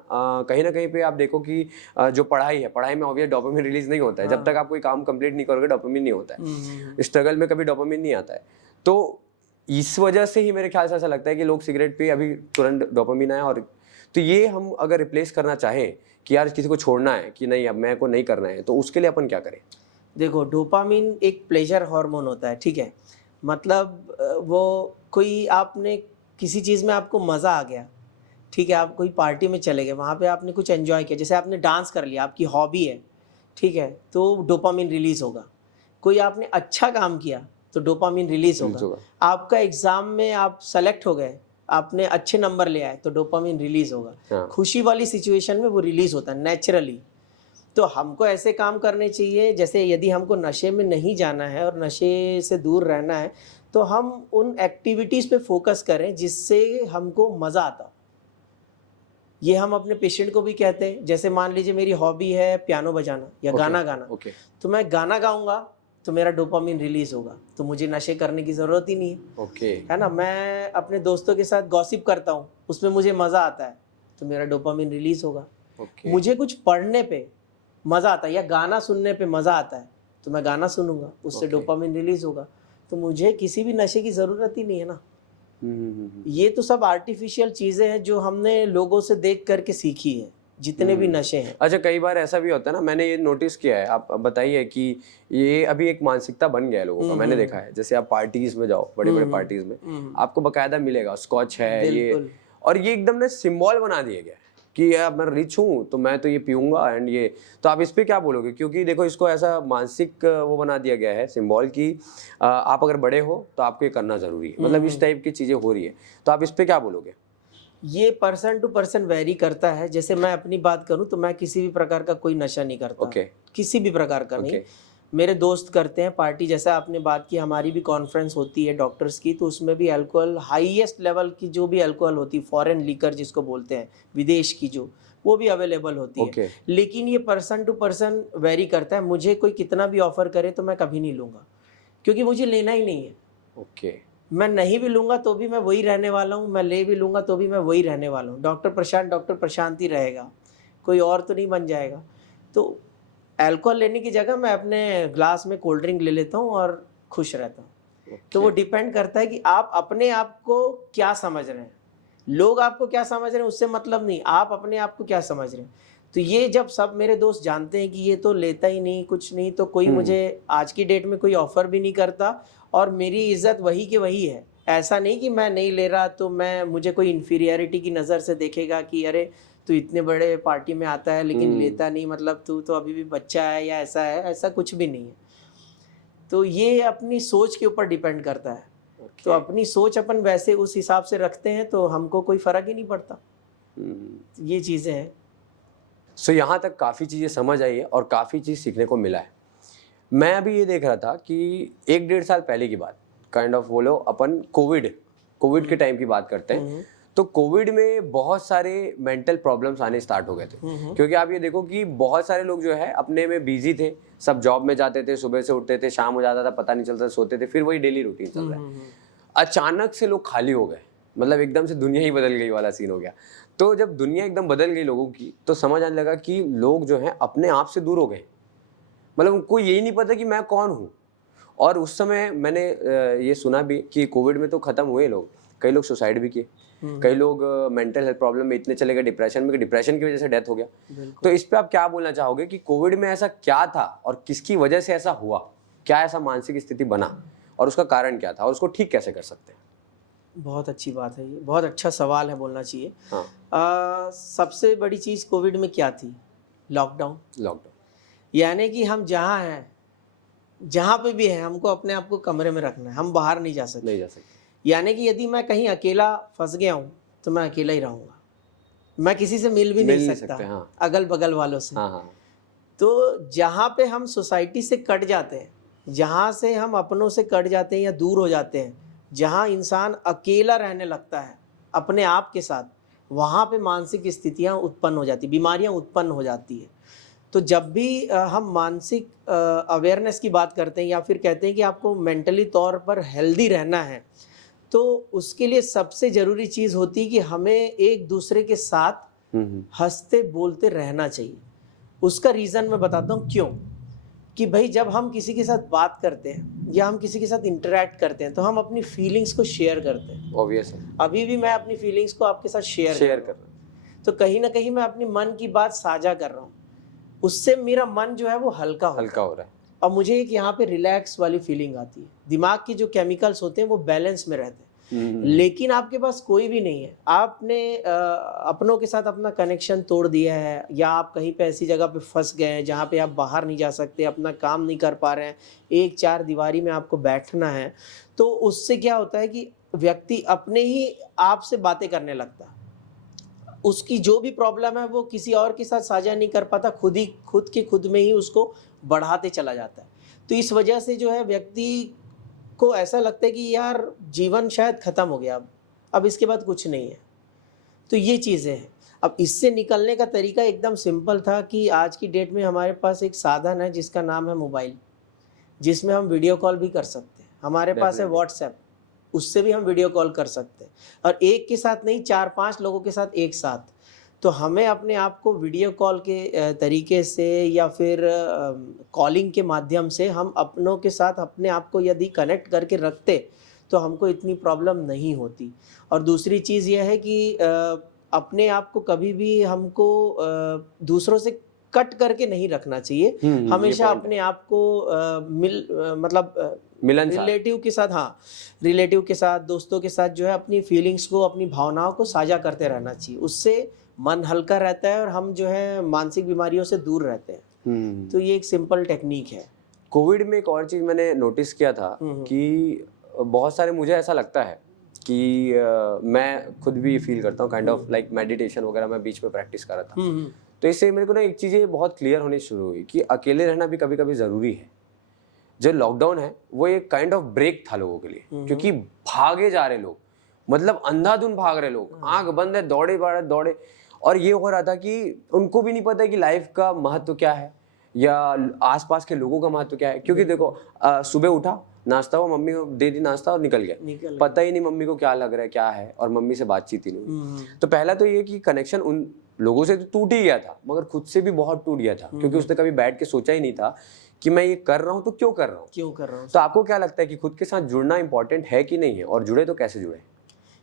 कहीं ना कहीं पे आप देखो कि जो पढ़ाई है, पढ़ाई में ऑब्वियस डोपामिन रिलीज नहीं होता है। जब तक आप कोई काम कंप्लीट नहीं करोगे डोपामिन नहीं होता है। स्ट्रगल में कभी डोपामिन नहीं आता है। तो इस वजह से ही मेरे ख्याल से ऐसा लगता है कि लोग सिगरेट पे अभी तुरंत डोपामिन आए। और तो ये हम अगर रिप्लेस करना चाहें कि यार किसी को छोड़ना है कि नहीं अब मैं को नहीं करना है, तो उसके लिए अपन क्या करें? देखो, डोपामिन एक प्लेजर हार्मोन होता है, ठीक है। मतलब वो कोई, आपने किसी चीज़ में आपको मज़ा आ गया, ठीक है, आप कोई पार्टी में चले गए, वहाँ पे आपने कुछ एंजॉय किया, जैसे आपने डांस कर लिया, आपकी हॉबी है, ठीक है, तो डोपामिन रिलीज़ होगा। कोई आपने अच्छा काम किया तो डोपामिन रिलीज़ होगा। आपका एग्ज़ाम में आप सेलेक्ट हो गए, आपने अच्छे नंबर ले आए तो डोपामिन रिलीज़ होगा। खुशी वाली सिचुएशन में वो रिलीज़ होता है नेचुरली। तो हमको ऐसे काम करने चाहिए, जैसे यदि हमको नशे में नहीं जाना है और नशे से दूर रहना है तो हम उन एक्टिविटीज़ पे फोकस करें जिससे हमको मज़ा आता हो। ये हम अपने पेशेंट को भी कहते हैं। जैसे मान लीजिए मेरी हॉबी है पियानो बजाना या गाना गाना, तो मैं गाना गाऊंगा तो मेरा डोपामिन रिलीज होगा, तो मुझे नशे करने की ज़रूरत ही नहीं है। है ना। मैं अपने दोस्तों के साथ गॉसिप करता हूँ, उसमें मुझे मज़ा आता है तो मेरा डोपामिन रिलीज होगा। मुझे कुछ पढ़ने पे मज़ा आता है या गाना सुनने पे मज़ा आता है तो मैं गाना सुनूंगा, उससे डोपामिन रिलीज होगा। तो मुझे किसी भी नशे की ज़रूरत ही नहीं है ना। ये तो सब आर्टिफिशियल चीज़ें हैं जो हमने लोगों से देख करके सीखी है, जितने भी नशे हैं। अच्छा, कई बार ऐसा भी होता है ना, मैंने ये नोटिस किया है, आप बताइए कि ये अभी एक मानसिकता बन गया है लोगों का। मैंने देखा है, जैसे आप पार्टीज में जाओ, बड़े बड़े पार्टीज में आपको बकायदा मिलेगा स्कॉच है ये, और ये एकदम ने सिंबल बना दिया गया है कि यार मैं रिच हूँ तो मैं तो ये पीऊंगा एंड ये। तो आप इस पे क्या बोलोगे? क्योंकि देखो इसको ऐसा मानसिक वो बना दिया गया है सिंबल कि आप अगर बड़े हो तो आपको ये करना जरूरी है, मतलब इस टाइप की चीजें हो रही है। तो आप इस पे क्या बोलोगे? ये पर्सन टू पर्सन वेरी करता है। जैसे मैं अपनी बात करूं तो मैं किसी भी प्रकार का कोई नशा नहीं करता। किसी भी प्रकार का नहीं। मेरे दोस्त करते हैं पार्टी, जैसा आपने बात की, हमारी भी कॉन्फ्रेंस होती है डॉक्टर्स की, तो उसमें भी अल्कोहल, हाईएस्ट लेवल की जो भी अल्कोहल होती है, फॉरेन लीकर जिसको बोलते हैं, विदेश की जो, वो भी अवेलेबल होती है। लेकिन ये पर्सन टू पर्सन वेरी करता है। मुझे कोई कितना भी ऑफर करे तो मैं कभी नहीं लूँगा, क्योंकि मुझे लेना ही नहीं है। मैं नहीं भी लूँगा तो भी मैं वही रहने वाला हूँ, मैं ले भी लूँगा तो भी मैं वही रहने वाला हूँ। डॉक्टर प्रशांत ही रहेगा, कोई और तो नहीं बन जाएगा। तो अल्कोहल लेने की जगह मैं अपने ग्लास में कोल्ड ड्रिंक ले लेता हूँ और खुश रहता हूँ। तो वो डिपेंड करता है कि आप अपने आप को क्या समझ रहे हैं। लोग आपको क्या समझ रहे हैं उससे मतलब नहीं, आप अपने आप को क्या समझ रहे हैं। तो ये जब सब मेरे दोस्त जानते हैं कि ये तो लेता ही नहीं, कुछ नहीं, तो कोई मुझे आज की डेट में कोई ऑफर भी नहीं करता और मेरी इज्जत वही के वही है। ऐसा नहीं कि मैं नहीं ले रहा तो मुझे कोई इन्फीरियरिटी की नज़र से देखेगा कि अरे तू इतने बड़े पार्टी में आता है लेकिन लेता नहीं, मतलब तू तो अभी भी बच्चा है या ऐसा है। ऐसा कुछ भी नहीं है। तो ये अपनी सोच के ऊपर डिपेंड करता है। तो अपनी सोच अपन वैसे उस हिसाब से रखते हैं तो हमको कोई फ़र्क ही नहीं पड़ता। ये चीज़ें हैं। सो यहाँ तक काफ़ी चीज़ें समझ आई है और काफ़ी चीज़ सीखने को मिला है। मैं अभी ये देख रहा था कि 1-1.5 साल पहले की बात, काइंड ऑफ बोलो अपन कोविड के टाइम की बात करते हैं। तो कोविड में बहुत सारे मेंटल प्रॉब्लम्स आने स्टार्ट हो गए थे, क्योंकि आप ये देखो कि बहुत सारे लोग जो है अपने में बिजी थे, सब जॉब में जाते थे, सुबह से उठते थे, शाम हो जाता था, पता नहीं चलता, सोते थे, फिर वही डेली रूटीन चल रहा है। अचानक से लोग खाली हो गए, मतलब एकदम से दुनिया ही बदल गई वाला सीन हो गया। तो जब दुनिया एकदम बदल गई लोगों की, तो समझ आने लगा कि लोग जो हैं अपने आप से दूर हो गए, मतलब उनको यही नहीं पता कि मैं कौन हूँ। और उस समय मैंने ये सुना भी कि कोविड में तो ख़त्म हुए लोग, कई लोग सुसाइड भी किए, कई लोग मेंटल हेल्थ प्रॉब्लम में इतने चले गए डिप्रेशन में कि डिप्रेशन की वजह से डेथ हो गया। तो इस पे आप क्या बोलना चाहोगे कि कोविड में ऐसा क्या था और किसकी वजह से ऐसा हुआ, क्या ऐसा मानसिक स्थिति बना और उसका कारण क्या था और उसको ठीक कैसे कर सकते हैं? बहुत अच्छी बात है, ये बहुत अच्छा सवाल है, बोलना चाहिए। हाँ। सबसे बड़ी चीज़ कोविड में क्या थी? लॉकडाउन। यानी कि हम जहाँ हैं, जहाँ पे भी हैं, हमको अपने आप को कमरे में रखना है, हम बाहर नहीं जा सकते। यानी कि यदि मैं कहीं अकेला फंस गया हूँ तो मैं अकेला ही रहूँगा, मैं किसी से मिल भी नहीं सकता। हाँ। अगल बगल वालों से। हाँ। तो जहाँ पे हम सोसाइटी से कट जाते हैं, जहाँ से हम अपनों से कट जाते हैं या दूर हो जाते हैं, जहाँ इंसान अकेला रहने लगता है अपने आप के साथ, वहाँ पे मानसिक स्थितियाँ उत्पन्न हो जाती, बीमारियाँ उत्पन्न हो जाती है। तो जब भी हम मानसिक अवेयरनेस की बात करते हैं या फिर कहते हैं कि आपको मेंटली तौर पर हेल्दी रहना है, तो उसके लिए सबसे ज़रूरी चीज़ होती है कि हमें एक दूसरे के साथ हंसते बोलते रहना चाहिए। उसका रीज़न मैं बताता हूँ क्यों। कि भाई जब हम किसी के साथ बात करते हैं या हम किसी के साथ इंटरेक्ट करते हैं तो हम अपनी फीलिंग्स को शेयर करते हैं। ऑब्वियस है। अभी भी मैं अपनी फीलिंग्स को आपके साथ शेयर कर रहा हूँ, तो कहीं ना कहीं मैं अपनी मन की बात साझा कर रहा हूँ। उससे मेरा मन जो है वो हल्का हो रहा है और मुझे एक यहाँ पे रिलैक्स वाली फीलिंग आती है। दिमाग की जो केमिकल्स होते हैं वो बैलेंस में रहते हैं। लेकिन आपके पास कोई भी नहीं है, आपने अपनों के साथ अपना कनेक्शन तोड़ दिया है, या आप कहीं पे ऐसी जगह पे फंस गए हैं जहाँ पे आप बाहर नहीं जा सकते, अपना काम नहीं कर पा रहे हैं, एक चार दीवारी में आपको बैठना है, तो उससे क्या होता है कि व्यक्ति अपने ही आप से बातें करने लगता है। उसकी जो भी प्रॉब्लम है वो किसी और के साथ साझा नहीं कर पाता, खुद में ही उसको बढ़ाते चला जाता है। तो इस वजह से जो है व्यक्ति को ऐसा लगता है कि यार जीवन शायद ख़त्म हो गया, अब इसके बाद कुछ नहीं है। तो ये चीज़ें हैं। अब इससे निकलने का तरीका एकदम सिंपल था कि आज की डेट में हमारे पास एक साधन है जिसका नाम है मोबाइल, जिसमें हम वीडियो कॉल भी कर सकते हैं। हमारे पास है व्हाट्सएप, उससे भी हम वीडियो कॉल कर सकते हैं, और एक के साथ नहीं, 4-5 लोगों के साथ एक साथ। तो हमें अपने आप को वीडियो कॉल के तरीके से या फिर कॉलिंग के माध्यम से हम अपनों के साथ अपने आप को यदि कनेक्ट करके रखते तो हमको इतनी प्रॉब्लम नहीं होती। और दूसरी चीज़ यह है कि अपने आप को कभी भी हमको दूसरों से कट करके नहीं रखना चाहिए। हमेशा अपने आप को रिलेटिव के साथ, हाँ, रिलेटिव के साथ, दोस्तों के साथ जो है अपनी फीलिंग्स को, अपनी भावनाओं को साझा करते रहना चाहिए। उससे मन हल्का रहता है और हम जो है मानसिक बीमारियों से दूर रहते हैं। तो ये एक सिंपल टेक्निक है। कोविड में एक और चीज़ मैंने नोटिस किया था कि बहुत सारे, मुझे ऐसा लगता है कि मैं खुद भी फील करता हूँ, काइंड ऑफ लाइक मेडिटेशन वगैरह मैं बीच में प्रैक्टिस कर रहा था। तो इससे मेरे को ना एक चीज़ें बहुत क्लियर होनी शुरू हुई कि अकेले रहना भी कभी कभी ज़रूरी है। जो लॉकडाउन है वो एक काइंड ऑफ ब्रेक था लोगों के लिए, क्योंकि भागे जा रहे लोग, मतलब अंधाधुन भाग रहे लोग, आंख बंद है, दौड़े, और ये हो रहा था कि उनको भी नहीं पता कि लाइफ का महत्व क्या है या आसपास के लोगों का महत्व क्या है। क्योंकि देखो सुबह उठा, नाश्ता हुआ, मम्मी को दे दी नाश्ता और निकल गया, पता ही नहीं मम्मी को क्या लग रहा है, क्या है, और मम्मी से बातचीत ही नहीं। तो पहला तो ये कि कनेक्शन उन लोगों से तो टूट ही गया था, मगर खुद से भी बहुत टूट गया था, क्योंकि उसने कभी बैठ के सोचा ही नहीं था कि मैं ये कर रहा हूँ तो क्यों कर रहा हूँ। तो आपको क्या लगता है कि खुद के साथ जुड़ना इंपॉर्टेंट है कि नहीं है, और जुड़े तो कैसे जुड़े?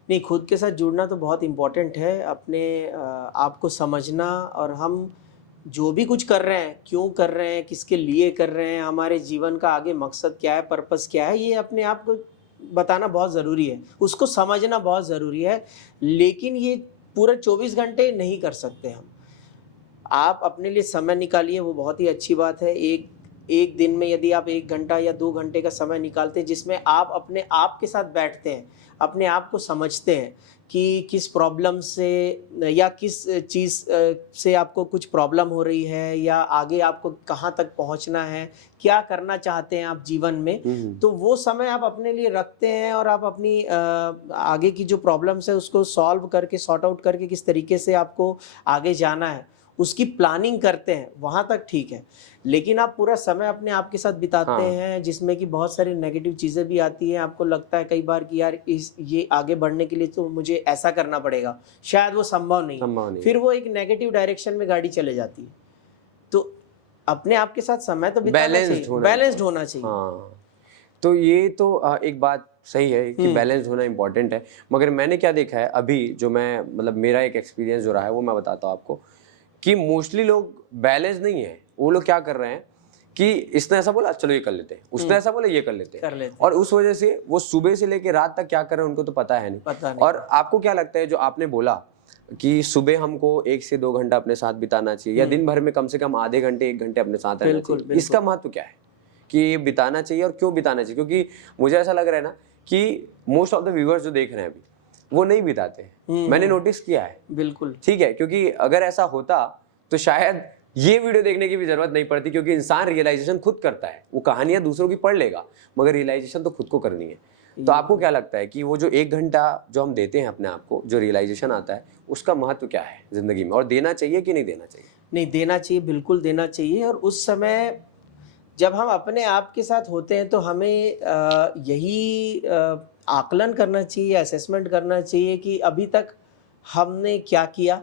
नहीं, खुद के साथ जुड़ना तो बहुत इम्पोर्टेंट है। अपने आप को समझना, और हम जो भी कुछ कर रहे हैं, क्यों कर रहे हैं, किसके लिए कर रहे हैं, हमारे जीवन का आगे मकसद क्या है, पर्पस क्या है, ये अपने आप को बताना बहुत ज़रूरी है, उसको समझना बहुत ज़रूरी है। लेकिन ये पूरे 24 घंटे नहीं कर सकते हम। आप अपने लिए समय निकालिए, वो बहुत ही अच्छी बात है। एक दिन में यदि आप 1 घंटा या 2 घंटे का समय निकालते हैं जिसमें आप अपने आप के साथ बैठते हैं, अपने आप को समझते हैं कि किस प्रॉब्लम से या किस चीज़ से आपको कुछ प्रॉब्लम हो रही है, या आगे आपको कहाँ तक पहुँचना है, क्या करना चाहते हैं आप जीवन में, तो वो समय आप अपने लिए रखते हैं और आप अपनी आगे की जो प्रॉब्लम्स है उसको सॉल्व करके, सॉर्ट आउट करके किस तरीके से आपको आगे जाना है उसकी प्लानिंग करते हैं, वहाँ तक ठीक है। लेकिन आप पूरा समय अपने आप के साथ बिताते हैं जिसमें कि बहुत सारी नेगेटिव चीज़ें भी आती हैं, आपको लगता है कई बार कि यार ये आगे बढ़ने के लिए तो मुझे ऐसा करना पड़ेगा, शायद वो संभव नहीं। फिर वो एक नेगेटिव डायरेक्शन में गाड़ी चले जाती है। तो अपने आप के साथ समय तो बिताना चाहिए, बैलेंस्ड होना चाहिए। हाँ, तो ये तो एक बात सही है कि बैलेंस होना इम्पोर्टेंट है। मगर मैंने क्या देखा है अभी, जो मैं मतलब मेरा एक एक्सपीरियंस जो रहा है वो मैं बताता हूँ आपको, कि मोस्टली लोग बैलेंस नहीं है। वो लोग क्या कर रहे हैं कि इसने ऐसा बोला चलो ये कर लेते हैं, उसने ऐसा बोला ये कर लेते हैं, और उस वजह से वो सुबह से लेकर रात तक क्या कर रहे हैं उनको तो पता है नहीं। और आपको क्या लगता है, जो आपने बोला कि सुबह हमको 1 से 2 घंटा अपने साथ बिताना चाहिए, या दिन भर में कम से कम आधे घंटे 1 घंटे अपने साथ रहना चाहिए, इसका महत्व क्या है कि ये बिताना चाहिए और क्यों बिताना चाहिए? क्योंकि मुझे ऐसा लग रहा है ना कि मोस्ट ऑफ द व्यूअर्स जो देख रहे हैं अभी वो नहीं बिताते। मैंने नोटिस किया है। बिल्कुल ठीक है, क्योंकि अगर ऐसा होता तो शायद ये वीडियो देखने की भी जरूरत नहीं पड़ती, क्योंकि इंसान रियलाइजेशन खुद करता है। वो कहानियां दूसरों की पढ़ लेगा मगर रियलाइजेशन तो खुद को करनी है। तो आपको क्या लगता है कि वो जो 1 घंटा जो हम देते हैं अपने आप को, जो रियलाइजेशन आता है, उसका महत्व क्या है जिंदगी में, और देना चाहिए कि नहीं देना चाहिए? नहीं, देना चाहिए, बिल्कुल देना चाहिए। और उस समय जब हम अपने आप के साथ होते हैं तो हमें यही आकलन करना चाहिए, असेसमेंट करना चाहिए कि अभी तक हमने क्या किया,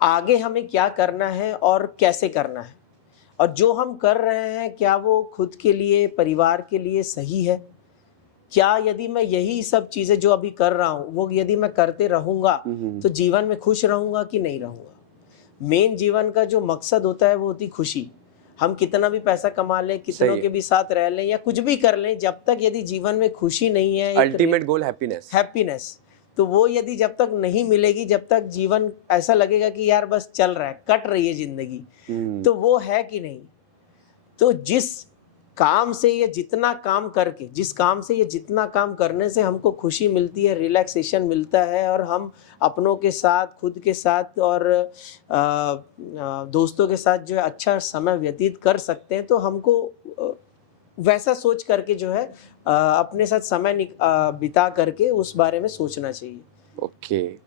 आगे हमें क्या करना है और कैसे करना है, और जो हम कर रहे हैं क्या वो खुद के लिए, परिवार के लिए सही है। क्या यदि मैं यही सब चीज़ें जो अभी कर रहा हूँ वो यदि मैं करते रहूँगा तो जीवन में खुश रहूँगा कि नहीं रहूँगा। मेन जीवन का जो मकसद होता है वो होती खुशी। हम कितना भी पैसा कमा लें, कितनों के भी साथ रह लें या कुछ भी कर लें, जब तक यदि जीवन में खुशी नहीं है, अल्टीमेट गोल हैप्पीनेस, तो वो यदि जब तक नहीं मिलेगी, जब तक जीवन ऐसा लगेगा कि यार बस चल रहा है, कट रही है जिंदगी, तो वो है कि नहीं। तो जिस काम से ये जितना काम करके, जिस काम से ये जितना काम करने से हमको खुशी मिलती है, रिलैक्सेशन मिलता है, और हम अपनों के साथ, खुद के साथ और दोस्तों के साथ जो है अच्छा समय व्यतीत कर सकते हैं, तो हमको वैसा सोच करके जो है अपने साथ समय बिता करके उस बारे में सोचना चाहिए। ओके,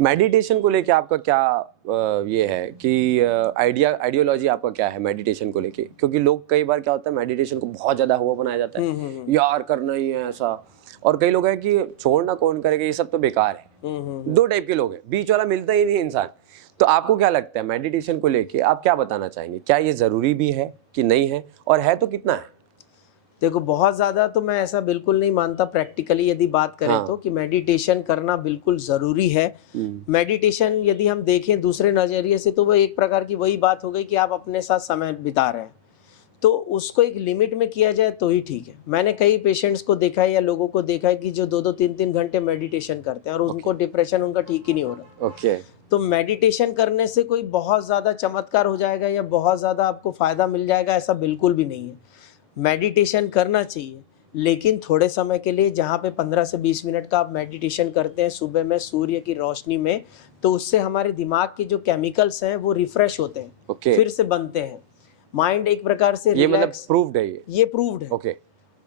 मेडिटेशन को लेके आपका क्या ये है कि आइडियोलॉजी आपका क्या है मेडिटेशन को लेके? क्योंकि लोग कई बार क्या होता है, मेडिटेशन को बहुत ज़्यादा हुआ बनाया जाता है, यार करना ही है ऐसा, और कई लोग हैं कि छोड़ना कौन करेगा, ये सब तो बेकार है। 2 टाइप के लोग हैं, बीच वाला मिलता ही नहीं इंसान। तो आपको क्या लगता है मेडिटेशन को लेके, आप क्या बताना चाहेंगे? क्या ये ज़रूरी भी है कि नहीं है, और है तो कितना है? देखो, बहुत ज़्यादा तो मैं ऐसा बिल्कुल नहीं मानता। प्रैक्टिकली यदि बात करें तो कि मेडिटेशन करना बिल्कुल ज़रूरी है। मेडिटेशन यदि हम देखें दूसरे नज़रिए से तो वो एक प्रकार की वही बात हो गई कि आप अपने साथ समय बिता रहे हैं, तो उसको एक लिमिट में किया जाए तो ही ठीक है। मैंने कई पेशेंट्स को देखा है या लोगों को देखा है कि जो 2-2, 3-3 घंटे मेडिटेशन करते हैं और उनको डिप्रेशन उनका ठीक ही नहीं हो रहा। ओके, तो मेडिटेशन करने से कोई बहुत ज़्यादा चमत्कार हो जाएगा या बहुत ज़्यादा आपको फ़ायदा मिल जाएगा, ऐसा बिल्कुल भी नहीं है। मेडिटेशन करना चाहिए, लेकिन थोड़े समय के लिए, जहाँ पे 15 से 20 मिनट का आप मेडिटेशन करते हैं सुबह में सूर्य की रोशनी में, तो उससे हमारे दिमाग के जो केमिकल्स हैं वो रिफ्रेश होते हैं, फिर से बनते हैं। माइंड एक प्रकार से ये मतलब प्रूव्ड है, ये प्रूव्ड है। ओके,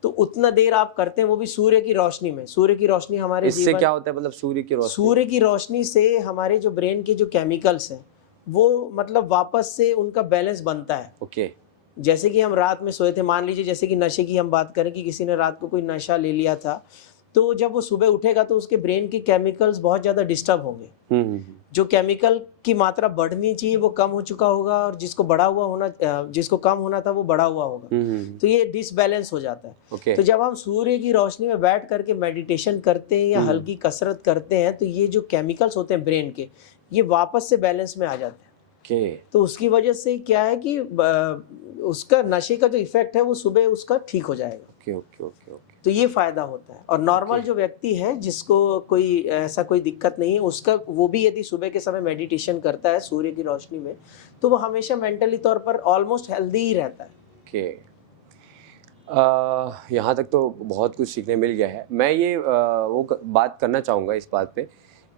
तो उतना देर आप करते हैं, वो भी सूर्य की रोशनी में। सूर्य की रोशनी हमारे इससे क्या होता है, मतलब सूर्य की रोशनी से हमारे जो ब्रेन के जो केमिकल्स हैं वो मतलब वापस से उनका बैलेंस बनता है। ओके, जैसे कि हम रात में सोए थे, मान लीजिए जैसे कि नशे की हम बात करें कि किसी ने रात को कोई नशा ले लिया था, तो जब वो सुबह उठेगा तो उसके ब्रेन के केमिकल्स बहुत ज़्यादा डिस्टर्ब होंगे। जो केमिकल की मात्रा बढ़नी चाहिए वो कम हो चुका होगा, और जिसको कम होना था वो बढ़ा हुआ होगा। तो ये डिसबैलेंस हो जाता है। तो जब हम सूर्य की रोशनी में बैठ करके मेडिटेशन करते हैं या हल्की कसरत करते हैं, तो ये जो केमिकल्स होते हैं ब्रेन के, ये वापस से बैलेंस में आ जाते हैं। ओके तो उसकी वजह से क्या है कि उसका नशे का जो इफेक्ट है वो सुबह उसका ठीक हो जाएगा। ओके ओके ओके ओके तो ये फायदा होता है। और नॉर्मल जो व्यक्ति है जिसको कोई ऐसा कोई दिक्कत नहीं है, उसका वो भी यदि सुबह के समय मेडिटेशन करता है सूर्य की रोशनी में, तो वो हमेशा मेंटली तौर पर ऑलमोस्ट हेल्दी ही रहता है। ओके। यहाँ तक तो बहुत कुछ सीखने मिल गया है। मैं ये बात करना चाहूँगा इस बात पे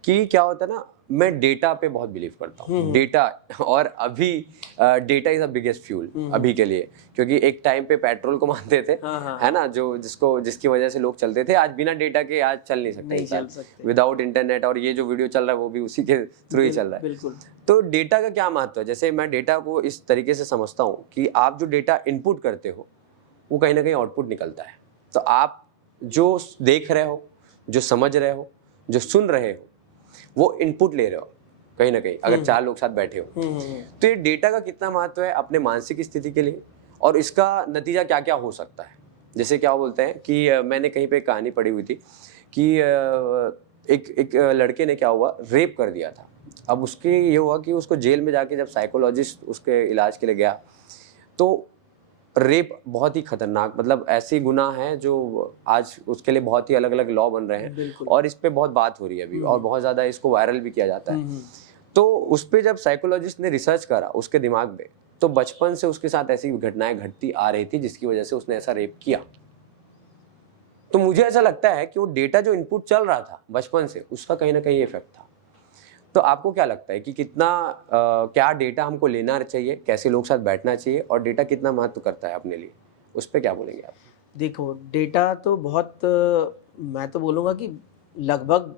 कि क्या होता है ना, मैं डेटा पे बहुत बिलीव करता हूँ। डेटा, और अभी data is the biggest fuel अभी के लिए, क्योंकि एक टाइम पे पेट्रोल को मानते थे, है ना, जो जिसकी वजह से लोग चलते थे। आज बिना डेटा के आज चल नहीं सकते, विदाउट इंटरनेट। और ये जो वीडियो चल रहा है वो भी उसी के थ्रू ही चल रहा है। बिल्कुल। तो डेटा का क्या महत्व है? जैसे मैं डेटा को इस तरीके से समझता हूँ कि आप जो डेटा इनपुट करते हो वो कहीं ना कहीं आउटपुट निकलता है। तो आप जो देख रहे हो, जो समझ रहे हो, जो सुन रहे हो, वो इनपुट ले रहे हो कहीं ना कहीं, अगर 4 लोग साथ बैठे हो। तो ये डेटा का कितना महत्व है अपने मानसिक स्थिति के लिए, और इसका नतीजा क्या क्या हो सकता है? जैसे क्या बोलते हैं कि मैंने कहीं पे कहानी पढ़ी हुई थी कि एक लड़के ने क्या हुआ, रेप कर दिया था। अब उसके ये हुआ कि उसको जेल में जाके जब साइकोलॉजिस्ट उसके इलाज के लिए गया, तो रेप बहुत ही खतरनाक, मतलब ऐसी गुनाह है जो आज उसके लिए बहुत ही अलग अलग लॉ बन रहे हैं, और इस पे बहुत बात हो रही है अभी, और बहुत ज़्यादा इसको वायरल भी किया जाता है। तो उस पे जब साइकोलॉजिस्ट ने रिसर्च करा उसके दिमाग में, तो बचपन से उसके साथ ऐसी घटनाएं घटती आ रही थी जिसकी वजह से उसने ऐसा रेप किया। तो मुझे ऐसा लगता है कि वो डेटा जो इनपुट चल रहा था बचपन से, उसका कहीं ना कहीं इफेक्ट था। तो आपको क्या लगता है कि कितना क्या डेटा हमको लेना चाहिए, कैसे लोग साथ बैठना चाहिए, और डेटा कितना महत्व करता है अपने लिए, उस पर क्या बोलेंगे आप? देखो, डेटा तो बहुत मैं तो बोलूँगा कि लगभग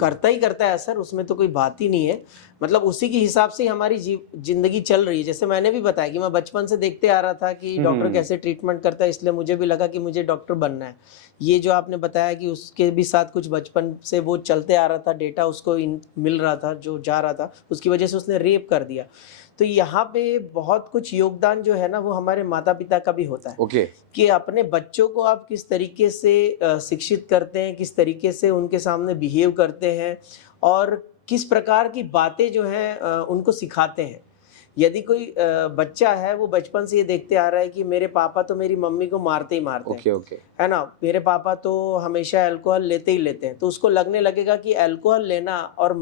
करता ही करता है असर, उसमें तो कोई बात ही नहीं है। मतलब उसी के हिसाब से हमारी जिंदगी चल रही है। जैसे मैंने भी बताया कि मैं बचपन से देखते आ रहा था कि डॉक्टर कैसे ट्रीटमेंट करता है, इसलिए मुझे भी लगा कि मुझे डॉक्टर बनना है। ये जो आपने बताया कि उसके भी साथ कुछ बचपन से वो चलते आ रहा था, डेटा उसको मिल रहा था, जो जा रहा था, उसकी वजह से उसने रेप कर दिया। तो यहाँ पे बहुत कुछ योगदान जो है ना, वो हमारे माता पिता का भी होता है। ओके। कि अपने बच्चों को आप किस तरीके से शिक्षित करते हैं, किस तरीके से उनके सामने बिहेव करते हैं, और किस प्रकार की बातें जो हैं उनको सिखाते हैं। यदि कोई बच्चा है, वो बचपन से ये देखते आ रहा है कि मेरे पापा तो मेरी मम्मी को मारते ही मारते हैं, ओके है ना, मेरे पापा तो हमेशा अल्कोहल लेते ही लेते हैं, तो उसको लगने लगेगा कि अल्कोहल लेना और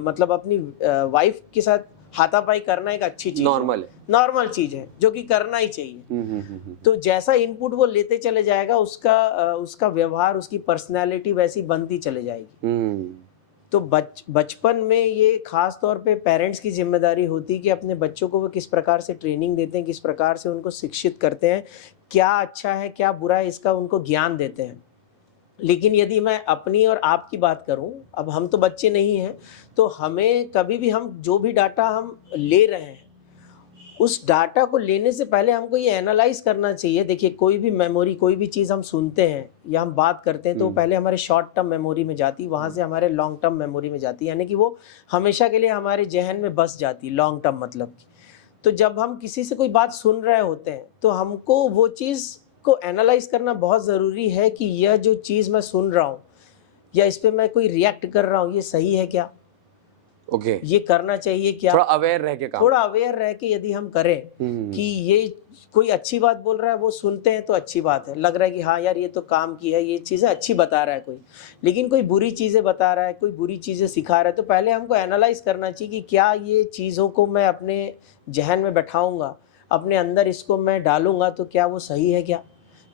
मतलब अपनी वाइफ के साथ हाथापाई करना एक अच्छी चीज, नॉर्मल चीज है जो कि करना ही चाहिए। तो जैसा इनपुट वो लेते चले जाएगा, उसका व्यवहार, उसकी पर्सनैलिटी वैसी बनती चले जाएगी। तो बचपन में ये खास तौर पे पेरेंट्स की जिम्मेदारी होती है कि अपने बच्चों को वो किस प्रकार से ट्रेनिंग देते हैं, किस प्रकार से उनको शिक्षित करते हैं, क्या अच्छा है क्या बुरा है, इसका उनको ज्ञान देते हैं। लेकिन यदि मैं अपनी और आपकी बात करूं, अब हम तो बच्चे नहीं हैं, तो हमें कभी भी, हम जो भी डाटा हम ले रहे हैं, उस डाटा को लेने से पहले हमको ये एनालाइज करना चाहिए। देखिए, कोई भी मेमोरी, कोई भी चीज़ हम सुनते हैं या हम बात करते हैं, तो पहले हमारे शॉर्ट टर्म मेमोरी में जाती, वहाँ से हमारे लॉन्ग टर्म मेमोरी में जाती, यानी कि वो हमेशा के लिए हमारे जहन में बस जाती, लॉन्ग टर्म मतलब की। तो जब हम किसी से कोई बात सुन रहे होते हैं, तो हमको वो चीज़ को एनालाइज करना बहुत ज़रूरी है कि यह जो चीज़ मैं सुन रहा हूँ या इस पे मैं कोई रिएक्ट कर रहा हूँ, ये सही है क्या, ये करना चाहिए क्या। थोड़ा अवेयर रह के काम, थोड़ा अवेयर रह के यदि हम करें कि ये कोई अच्छी बात बोल रहा है, वो सुनते हैं तो अच्छी बात है, लग रहा है कि हाँ यार ये तो काम की है, ये चीज़ें अच्छी बता रहा है कोई। लेकिन कोई बुरी चीज़ें बता रहा है, कोई बुरी चीज़ें सिखा रहा है, तो पहले हमको एनालाइज करना चाहिए कि क्या ये चीज़ों को मैं अपने जहन में बैठाऊँगा, अपने अंदर इसको मैं डालूंगा, तो क्या वो सही है क्या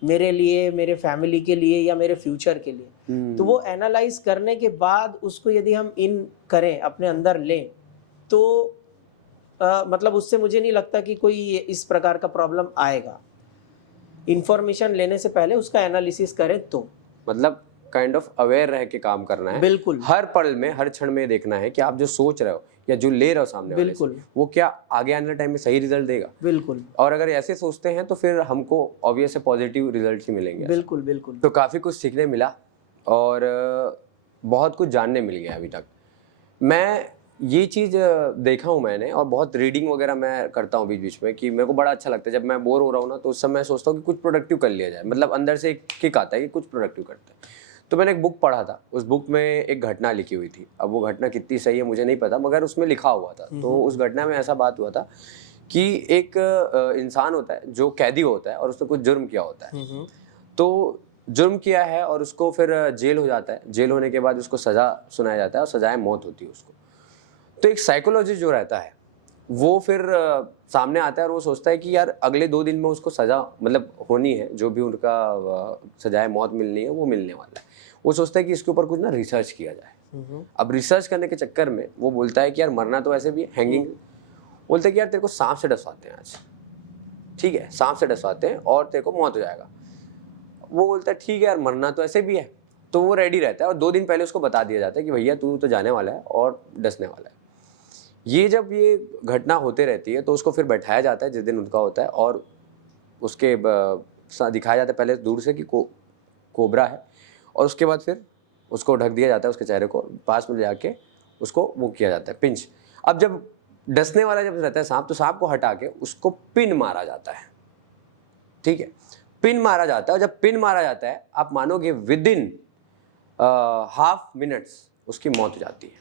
मेरे लिए, मेरे फैमिली के लिए या मेरे फ्यूचर के लिए। तो वो एनालाइज करने के बाद उसको यदि हम इन करें, अपने अंदर लें, तो मतलब उससे मुझे नहीं लगता कि कोई इस प्रकार का प्रॉब्लम आएगा। इंफॉर्मेशन लेने से पहले उसका एनालिसिस करें तो, मतलब काइंड ऑफ अवेयर रह के काम करना है। बिल्कुल, हर पल में, हर क्षण में देखना है कि आप जो सोच रहे हो या जो ले रहे हो सामने वाले से, वो क्या आगे आने टाइम में सही रिजल्ट देगा। बिल्कुल। और अगर ऐसे सोचते हैं तो फिर हमको ऑब्वियस है पॉजिटिव रिजल्ट ही मिलेंगे। बिल्कुल बिल्कुल। तो काफ़ी कुछ सीखने मिला और बहुत कुछ जानने मिल गया अभी तक। मैं ये चीज़ देखा हूँ मैंने, और बहुत रीडिंग वगैरह मैं करता हूँ बीच बीच में, कि मेरे को बड़ा अच्छा लगता है जब मैं बोर हो रहा हूँ ना, तो उस समय सोचता हूँ कि कुछ प्रोडक्टिव कर लिया जाए। मतलब अंदर से एक किक आता है कि कुछ प्रोडक्टिव करते हैं। तो मैंने एक बुक पढ़ा था, उस बुक में एक घटना लिखी हुई थी। अब वो घटना कितनी सही है मुझे नहीं पता, मगर उसमें लिखा हुआ था। तो उस घटना में ऐसा बात हुआ था कि एक इंसान होता है जो कैदी होता है और उसने कुछ जुर्म किया होता है। तो जुर्म किया है और उसको फिर जेल हो जाता है। जेल होने के बाद उसको सज़ा सुनाया जाता है और सजाए मौत होती है उसको। तो एक साइकोलॉजिस्ट जो रहता है वो फिर सामने आता है और वो सोचता है कि यार अगले 2 दिन में उसको सज़ा मतलब होनी है, जो भी उनका सजाए मौत मिलनी है वो मिलने वाला है। वो सोचता है कि इसके ऊपर कुछ ना रिसर्च किया जाए। अब रिसर्च करने के चक्कर में वो बोलता है कि यार मरना तो ऐसे भी हैंगिंग। बोलता है कि यार तेरे को सांप से डसवाते हैं आज, ठीक है, सांप से डसवाते हैं और तेरे को मौत हो जाएगा। वो बोलता है ठीक है यार मरना तो ऐसे भी है। तो वो रेडी रहता है और 2 दिन पहले उसको बता दिया जाता है कि भैया तू तो जाने वाला है और डसने वाला है। ये जब ये घटना होते रहती है तो उसको फिर बैठाया जाता है जिस दिन उनका होता है और उसके दिखाया जाता है पहले दूर से कि कोबरा है, और उसके बाद फिर उसको ढक दिया जाता है, उसके चेहरे को पास में ले जाके उसको वो किया जाता है पिंच। अब जब डसने वाला जब रहता है सांप, तो सांप को हटा के उसको पिन मारा जाता है, ठीक है, पिन मारा जाता है। और जब पिन मारा जाता है आप मानोगे विदिन हाफ मिनट्स उसकी मौत हो जाती है।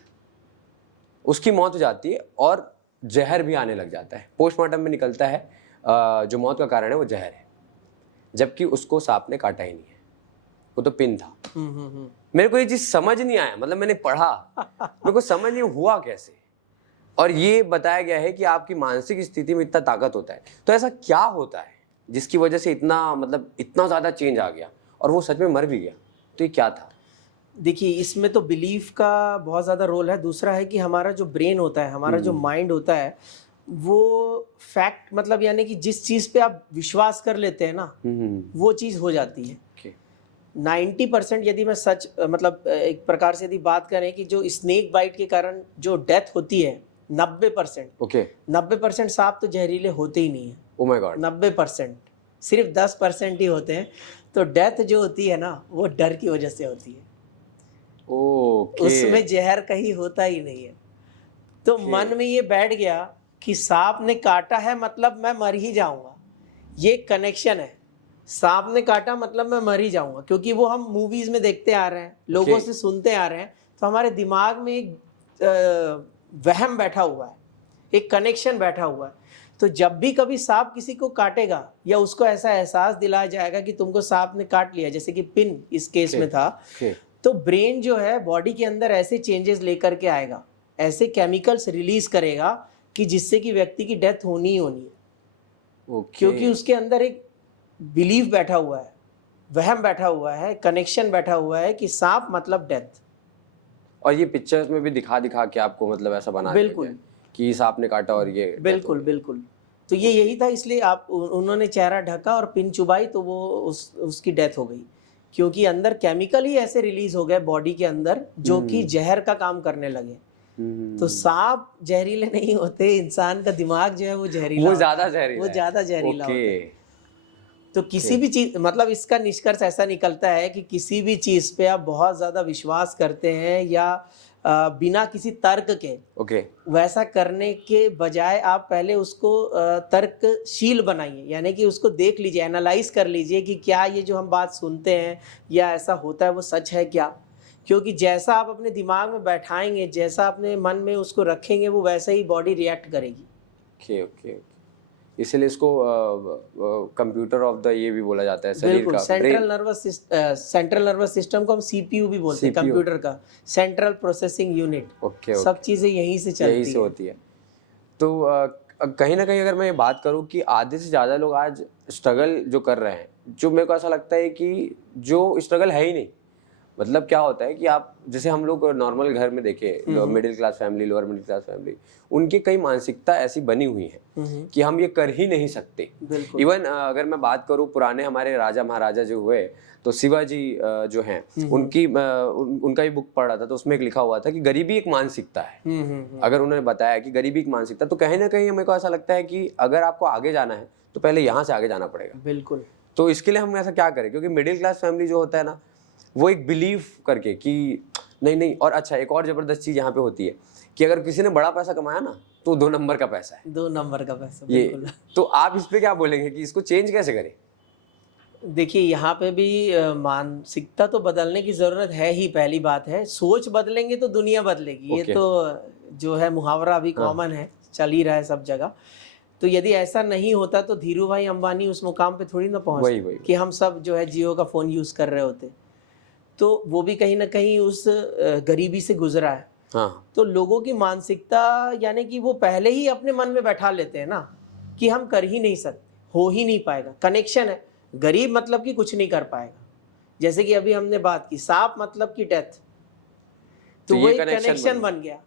उसकी मौत हो जाती है और जहर भी आने लग जाता है। पोस्टमार्टम में निकलता है जो मौत का कारण है वो जहर है, जबकि उसको सांप ने काटा ही नहीं है, वो तो पिन था। मेरे को ये चीज़ समझ नहीं आया, मतलब मैंने पढ़ा मेरे को समझ नहीं हुआ कैसे। और ये बताया गया है कि आपकी मानसिक स्थिति में इतना ताकत होता है। तो ऐसा क्या होता है जिसकी वजह से इतना मतलब इतना ज़्यादा चेंज आ गया और वो सच में मर भी गया? तो ये क्या था? देखिए, इसमें तो बिलीफ का बहुत ज़्यादा रोल है। दूसरा है कि हमारा जो ब्रेन होता है, हमारा जो माइंड होता है, वो फैक्ट मतलब यानी कि जिस चीज़ पे आप विश्वास कर लेते हैं ना, वो चीज़ हो जाती है। 90% यदि मैं सच मतलब एक प्रकार से यदि बात करें कि जो स्नेक बाइट के कारण जो डेथ होती है 90%, ओके 90% सांप तो जहरीले होते ही नहीं है। ओ माय गॉड 90%, सिर्फ 10% ही होते हैं। तो डेथ जो होती है ना वो डर की वजह से होती है। ओके उसमें जहर कहीं होता ही नहीं है। तो मन में ये बैठ गया कि सांप ने काटा है मतलब मैं मर ही जाऊंगा। ये कनेक्शन है, सांप ने काटा मतलब मैं मर ही जाऊंगा, क्योंकि वो हम मूवीज में देखते आ रहे हैं, लोगों से सुनते आ रहे हैं। तो हमारे दिमाग में एक वहम बैठा हुआ है, एक कनेक्शन बैठा हुआ है। तो जब भी कभी सांप किसी को काटेगा या उसको ऐसा एहसास दिलाया जाएगा कि तुमको सांप ने काट लिया, जैसे कि पिन इस केस में था, तो ब्रेन जो है बॉडी के अंदर ऐसे चेंजेस लेकर के आएगा, ऐसे केमिकल्स रिलीज करेगा कि जिससे कि व्यक्ति की डेथ होनी ही होनी है। क्योंकि उसके अंदर एक बिलीफ बैठा हुआ है, वहम बैठा हुआ है, कनेक्शन बैठा हुआ है कि सांप मतलब डेथ। और ये पिक्चर्स में भी दिखा के आपको मतलब ऐसा बना बिल्कुल देते हैं कि सांप ने काटा और ये बिल्कुल बिल्कुल। तो ये यही था, इसलिए आप उन्होंने चेहरा ढका और पिन चुबाई तो वो उसकी डेथ हो गई, क्योंकि अंदर केमिकल ही ऐसे रिलीज हो गए बॉडी के अंदर जो कि जहर का काम करने लगे। तो सांप जहरीले नहीं होते, इंसान का दिमाग जो है वो जहरीला, वो ज्यादा जहरीला, वो ज्यादा जहरीला होता है। ओके तो किसी भी चीज मतलब इसका निष्कर्ष ऐसा निकलता है कि किसी भी चीज पे आप बहुत ज्यादा विश्वास करते हैं या बिना किसी तर्क के ओके वैसा करने के बजाय आप पहले उसको तर्कशील बनाइए, यानी कि उसको देख लीजिए, एनालाइज कर लीजिए कि क्या ये जो हम बात सुनते हैं या ऐसा होता है वो सच है क्या। क्योंकि जैसा आप अपने दिमाग में बैठाएंगे, जैसा अपने मन में उसको रखेंगे, वो वैसे ही बॉडी रिएक्ट करेगी। Okay okay okay. इसलिए इसको कंप्यूटर ऑफ द ये भी बोला जाता है, शरीर बिल्कुल, का सेंट्रल नर्वस सिस्टम को हम सीपीयू भी बोलते हैं, कंप्यूटर का सेंट्रल प्रोसेसिंग यूनिट। ओके सब चीजें यहीं से चलती यही से होती है। तो कहीं ना कहीं अगर मैं ये बात करूँ कि आधे से ज़्यादा लोग आज स्ट्रगल जो कर रहे हैं, जो मेरे को ऐसा लगता है कि जो स्ट्रगल है ही नहीं। मतलब क्या होता है कि आप जैसे हम लोग नॉर्मल घर में देखें, middle class family, lower middle class family, उनकी कई मानसिकता ऐसी बनी हुई है कि हम ये कर ही नहीं सकते। इवन अगर मैं बात करूँ पुराने हमारे राजा महाराजा जो हुए, तो शिवाजी जो हैं उनकी उनका भी बुक पढ़ा था, तो उसमें एक लिखा हुआ था कि गरीबी एक मानसिकता है। अगर उन्होंने बताया कि गरीबी एक मानसिकता, तो कहीं ना कहीं मेरे को ऐसा लगता है कि अगर आपको आगे जाना है तो पहले यहाँ से आगे जाना पड़ेगा। बिल्कुल। तो इसके लिए हम ऐसा क्या करें, क्योंकि मिडिल क्लास फैमिली जो होता है ना, वो एक बिलीव करके कि नहीं। और अच्छा, एक और ज़बरदस्त चीज़ यहाँ पे होती है कि अगर किसी ने बड़ा पैसा कमाया ना, तो 2 नंबर का पैसा है, 2 नंबर का पैसा। ये। तो आप इस पे क्या बोलेंगे कि इसको चेंज कैसे करें? देखिए यहाँ पे भी मानसिकता तो बदलने की ज़रूरत है ही, पहली बात है। सोच बदलेंगे तो दुनिया बदलेगी, ये ओके। तो जो है मुहावरा अभी हाँ। कॉमन है, चल ही रहा है सब जगह। तो यदि ऐसा नहीं होता तो धीरू भाई अंबानी उस मुकाम पे थोड़ी ना वही पहुंचते कि हम सब जो है जियो का फ़ोन यूज़ कर रहे होते। तो वो भी कहीं ना कहीं उस गरीबी से गुजरा है। हाँ। तो लोगों की मानसिकता यानी कि वो पहले ही अपने मन में बैठा लेते हैं ना कि हम कर ही नहीं सकते, हो ही नहीं पाएगा। कनेक्शन है, गरीब मतलब कि कुछ नहीं कर पाएगा। जैसे कि अभी हमने बात की सांप मतलब कि डेथ, तो ये वो एक connection कनेक्शन बन बन गया।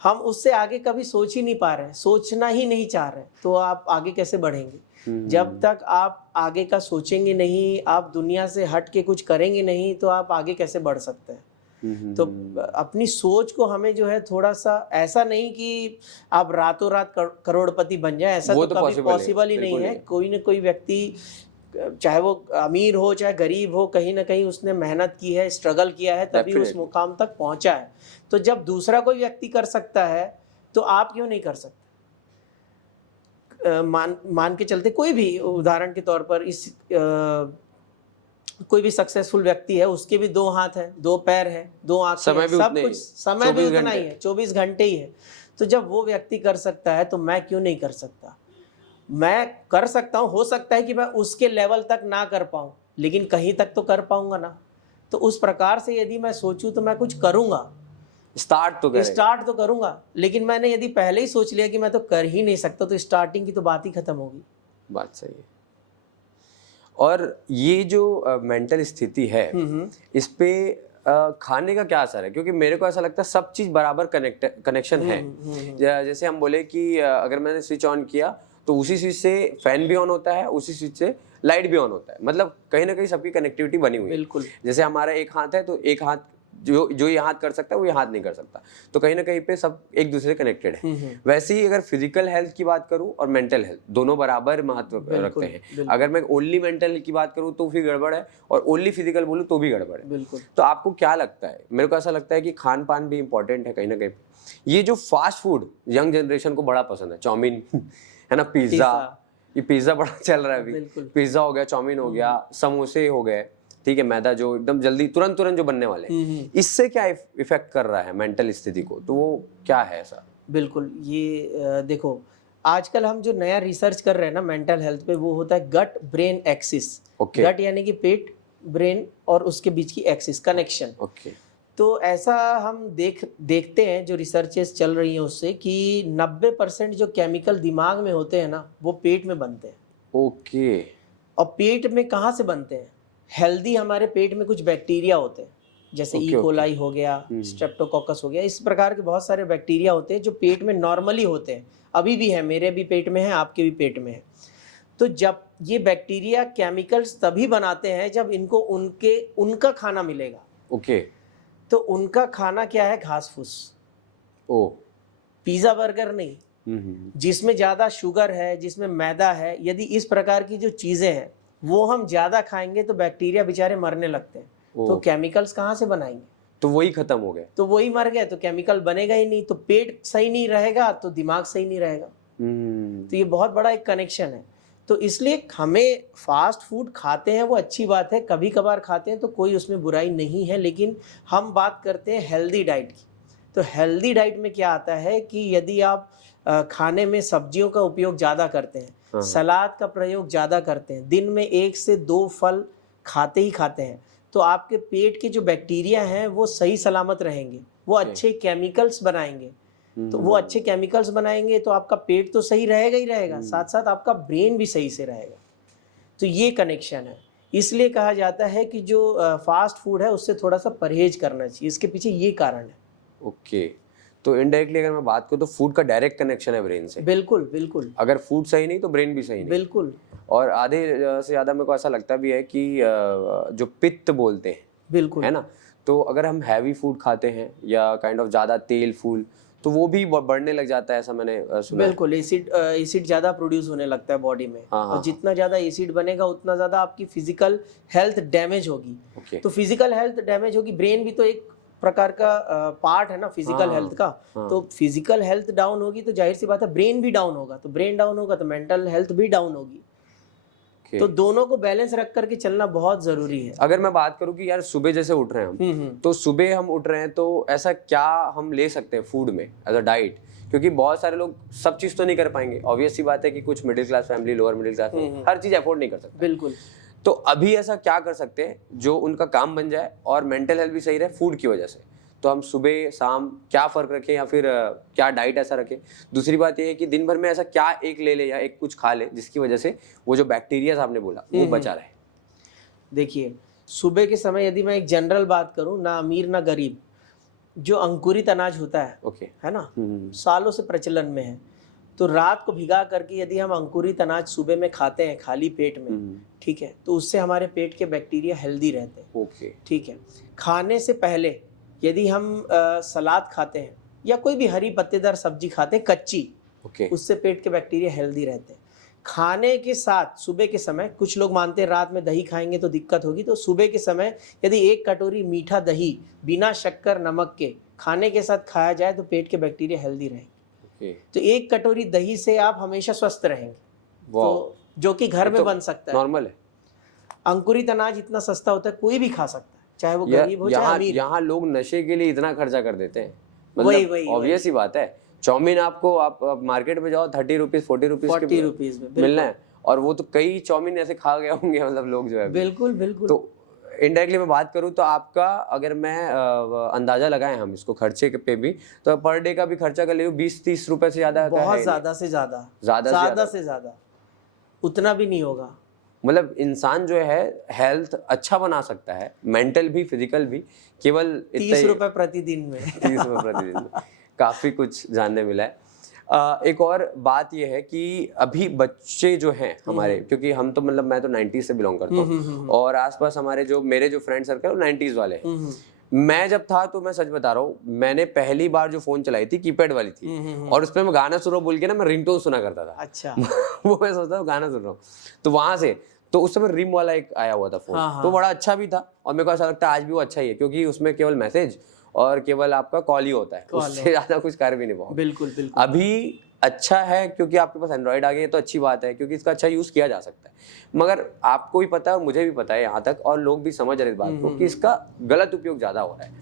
हम उससे आगे कभी सोच ही नहीं पा रहे हैं, सोचना ही नहीं चाह रहे, तो आप आगे कैसे बढ़ेंगे? जब तक आप आगे का सोचेंगे नहीं, आप दुनिया से हट के कुछ करेंगे नहीं, तो आप आगे कैसे बढ़ सकते हैं? तो अपनी सोच को हमें जो है थोड़ा सा, ऐसा नहीं कि आप रातों रात करोड़पति बन जाए, ऐसा वो तो तो कभी possible है, पॉसिबल ही नहीं बिल्कुल है। नहीं। कोई ना कोई व्यक्ति, चाहे वो अमीर हो चाहे गरीब हो, कहीं ना कहीं उसने मेहनत की है, स्ट्रगल किया है, तभी उस Definitely। मुकाम तक पहुंचा है। तो जब दूसरा कोई व्यक्ति कर सकता है तो आप क्यों नहीं कर सकते? मान के चलते, कोई भी उदाहरण के तौर पर कोई भी सक्सेसफुल व्यक्ति है, उसके भी 2 हाथ है, 2 पैर है, 2 आंखें समय हैं, भी सब उतने कुछ, ही, समय भी 24 उतना घंटे। ही है, 24 घंटे ही है। तो जब वो व्यक्ति कर सकता है तो मैं क्यों नहीं कर सकता? मैं कर सकता हूँ, हो सकता है कि मैं उसके लेवल तक ना कर पाऊँ, लेकिन कहीं तक तो कर पाऊंगा ना। तो उस प्रकार से यदि मैं सोचूं तो मैं कुछ करूंगा, स्टार्ट तो करें। स्टार्ट तो करूंगा। लेकिन मैंने यदि पहले ही सोच लिया कि मैं तो कर ही नहीं सकता, तो स्टार्टिंग की तो बात ही खत्म होगी। बात सही है। और ये जो मेंटल स्थिति है, इस पे खाने का क्या असर है? क्योंकि मेरे को ऐसा लगता है सब चीज बराबर कनेक्शन है। जैसे हम बोले कि अगर मैंने स्विच ऑन किया तो उसी स्विच से फैन भी ऑन होता है, उसी स्विच से लाइट भी ऑन होता है। मतलब कहीं ना कहीं सबकी कनेक्टिविटी बनी हुई है। बिल्कुल। जैसे हमारा एक हाथ है तो एक हाथ जो ये हाथ कर सकता है वो ये हाथ नहीं कर सकता, तो कहीं ना कहीं पे सब एक दूसरे से कनेक्टेड है। वैसे ही अगर फिजिकल हेल्थ की बात करूं और मेंटल हेल्थ, दोनों बराबर महत्व रखते हैं। अगर मैं ओनली मेंटल हेल्थ की बात करूं तो फिर गड़बड़ है, और ओनली फिजिकल बोलूं तो भी गड़बड़ है। बिल्कुल। तो आपको क्या लगता है? मेरे को ऐसा लगता है कि खान पान भी इंपॉर्टेंट है कहीं ना कहीं। ये जो फास्ट फूड यंग जनरेशन को बड़ा पसंद है, चाउमीन है ना, पिज्जा, ये पिज्जा बड़ा चल रहा है अभी। पिज्जा हो गया, चाउमीन हो गया, समोसे हो गए, ठीक है, मैदा जो एकदम जल्दी तुरंत जो बनने वाले हैं, इससे क्या इफेक्ट कर रहा है मेंटल स्थिति को? तो वो क्या है ऐसा? बिल्कुल, ये देखो, आजकल हम जो नया रिसर्च कर रहे हैं ना मेंटल हेल्थ पे, वो होता है गट ब्रेन एक्सिस। गट यानी कि पेट, ब्रेन और उसके बीच की एक्सिस, कनेक्शन। तो ऐसा हम देखते हैं, जो रिसर्चेस चल रही हैं उससे, कि 90% जो केमिकल दिमाग में होते हैं ना, वो पेट में बनते हैं। ओके। और पेट में कहाँ से बनते हैं? हेल्दी हमारे पेट में कुछ बैक्टीरिया होते हैं, जैसे ई कोलाई हो गया, स्ट्रेप्टोकोकस हो गया, इस प्रकार के बहुत सारे बैक्टीरिया होते हैं जो पेट में नॉर्मली होते हैं। अभी भी है, मेरे भी पेट में है, आपके भी पेट में है। तो जब ये बैक्टीरिया केमिकल्स तभी बनाते हैं जब इनको उनका खाना मिलेगा। ओके। तो उनका खाना क्या है? घास फूस। ओ, पिज्जा बर्गर नहीं, जिसमें ज्यादा शुगर है, जिसमें मैदा है। यदि इस प्रकार की जो चीजें हैं वो हम ज्यादा खाएंगे तो बैक्टीरिया बेचारे मरने लगते हैं। तो केमिकल्स कहाँ से बनाएंगे? तो वही खत्म हो गए, तो वही मर गए, तो केमिकल बनेगा ही नहीं। तो पेट सही नहीं रहेगा तो दिमाग सही नहीं रहेगा। तो ये बहुत बड़ा एक कनेक्शन है। तो इसलिए हमें फास्ट फूड खाते हैं वो अच्छी बात है, कभी कभार खाते हैं तो कोई उसमें बुराई नहीं है, लेकिन हम बात करते हैं हेल्दी डाइट की। तो हेल्दी डाइट में क्या आता है कि यदि आप खाने में सब्जियों का उपयोग ज़्यादा करते हैं, सलाद का प्रयोग ज़्यादा करते हैं, दिन में 1 से 2 फल खाते ही खाते हैं, तो आपके पेट के जो बैक्टीरिया हैं वो सही सलामत रहेंगे, वो अच्छे केमिकल्स बनाएंगे। तो वो अच्छे केमिकल्स बनाएंगे तो आपका पेट तो सही रहेगा ही रहेगा, साथ साथ आपका ब्रेन भी सही से रहेगा। तो ये कनेक्शन है। इसलिए कहा जाता है कि जो फास्ट फूड है उससे थोड़ा सा परहेज करना चाहिए, इसके पीछे ये कारण है। ओके। तो इनडायरेक्टली अगर मैं बात करूँ तो फूड का डायरेक्ट कनेक्शन है ब्रेन से। बिल्कुल बिल्कुल। अगर फूड सही नहीं तो ब्रेन भी सही नहीं। बिल्कुल। और आधे से ज़्यादा मेरे को ऐसा लगता भी है कि जो पित्त बोलते हैं, बिल्कुल, है ना, तो अगर हम हैवी फूड खाते हैं या काइंड ऑफ ज़्यादा तेल फूल, तो वो भी बढ़ने लग जाता है, ऐसा मैंने सुना। बिल्कुल, एसिड ज़्यादा प्रोड्यूस होने लगता है बॉडी में। और जितना ज़्यादा एसिड बनेगा उतना ज़्यादा आपकी फिजिकल हेल्थ डैमेज होगी। तो फिजिकल हेल्थ डैमेज होगी, ब्रेन भी तो एक प्रकार का पार्ट है ना फिजिकल हेल्थ का। तो फिजिकल हेल्थ डाउन होगी तो जाहिर सी बात है ब्रेन भी डाउन होगा, तो ब्रेन डाउन होगा तो मेंटल हेल्थ भी डाउन होगी। ओके। तो दोनों को बैलेंस रख करके चलना बहुत जरूरी है। अगर मैं बात करूं कि यार सुबह जैसे उठ रहे हैं हम, तो सुबह हम उठ रहे हैं तो ऐसा क्या हम ले सकते हैं फूड में एज अ डाइट, क्योंकि बहुत सारे लोग सब चीज तो नहीं कर पाएंगे, ऑब्वियस सी बात है कि कुछ middle class family, lower middle class हर चीज अफोर्ड नहीं कर सकते। बिल्कुल। तो अभी ऐसा क्या कर सकते हैं जो उनका काम बन जाए और मेंटल हेल्थ भी सही रहे फूड की वजह से? तो हम सुबह शाम क्या फर्क रखें, या फिर क्या डाइट ऐसा रखें? दूसरी बात ये है कि दिन भर में ऐसा क्या एक ले ले या एक कुछ खा ले जिसकी वजह से वो जो बैक्टीरिया आपने बोला वो बचा रहे? देखिए, सुबह के समय यदि मैं एक जनरल बात करूं, ना अमीर ना गरीब, जो अंकुरित अनाज होता है, ओके, है ना, सालों से प्रचलन में है। तो रात को भिगा करके यदि हम अंकुरित अनाज सुबह में खाते हैं खाली पेट में, ठीक है, तो उससे हमारे पेट के बैक्टीरिया हेल्दी रहते हैं। ओके, ठीक है। खाने से पहले यदि हम सलाद खाते हैं या कोई भी हरी पत्तेदार सब्जी खाते हैं कच्ची, ओके, उससे पेट के बैक्टीरिया हेल्दी रहते हैं। खाने के साथ सुबह के समय, कुछ लोग मानते हैं रात में दही खाएंगे तो दिक्कत होगी, तो सुबह के समय यदि 1 कटोरी मीठा दही बिना शक्कर नमक के खाने के साथ खाया जाए तो पेट के बैक्टीरिया हेल्दी रहेंगे। ओके, तो 1 कटोरी दही से आप हमेशा स्वस्थ रहेंगे। वाह, तो जो कि घर में बन सकता है। नॉर्मल है। अंकुरित अनाज इतना सस्ता होता है, कोई भी खा सकता है, चाहे वो गरीब हो चाहे अमीर। यहाँ लोग नशे के लिए इतना खर्चा कर देते हैं, वही मतलब ऑब्वियस ही बात है। चाउमीन आपको, आप मार्केट में जाओ 30 रुपीज 40 रुपीज में मिलना है, और वो तो कई चाउमीन ऐसे खा गए होंगे मतलब लोग जो है। बिल्कुल बिल्कुल। तो इनडायरेक्टली मैं बात करूँ तो आपका, अगर मैं अंदाजा लगाएं हम इसको खर्चे पे भी, तो पर डे का भी खर्चा कर ले 20-30 रुपए से ज्यादा का है? बहुत ज्यादा से ज्यादा, ज्यादा से ज्यादा, उतना भी नहीं होगा। मतलब इंसान जो है हेल्थ अच्छा बना सकता है, मेंटल भी फिजिकल भी, केवल 30 रुपए प्रतिदिन में। 30 रुपए प्रतिदिन में काफी कुछ जानने मिला है। एक और बात यह है कि अभी बच्चे जो हैं हमारे, क्योंकि हम तो मतलब मैं तो 90s से बिलोंग करता हूँ, और आसपास हमारे जो मेरे जो फ्रेंड सर्कल वो 90s वाले हैं। मैं जब था, तो मैं सच बता रहा हूँ, मैंने पहली बार जो फोन चलाई थी कीपैड वाली थी, और उसमें मैं गाना सुन रहा हूँ बोल के ना, मैं रिंगटोन सुना करता था। अच्छा। वो मैं सोचता हूँ गाना सुन रहा हूँ, तो वहां से, तो उस समय रिम वाला एक आया हुआ था फोन। हाँ, तो बड़ा अच्छा भी था, और मेरे को ऐसा लगता है आज भी वो अच्छा ही है, क्योंकि उसमें केवल मैसेज और केवल आपका कॉल ही होता है, उससे ज्यादा कुछ कर भी नहीं पाओगे। बिल्कुल बिल्कुल। अभी अच्छा है क्योंकि आपके पास एंड्रॉइड आ गई है, तो अच्छी बात है, क्योंकि इसका अच्छा यूज किया जा सकता है। मगर आपको भी पता है और मुझे भी पता है यहाँ तक, और लोग भी समझ रहे इस बात को कि इसका गलत उपयोग ज्यादा हो रहा है,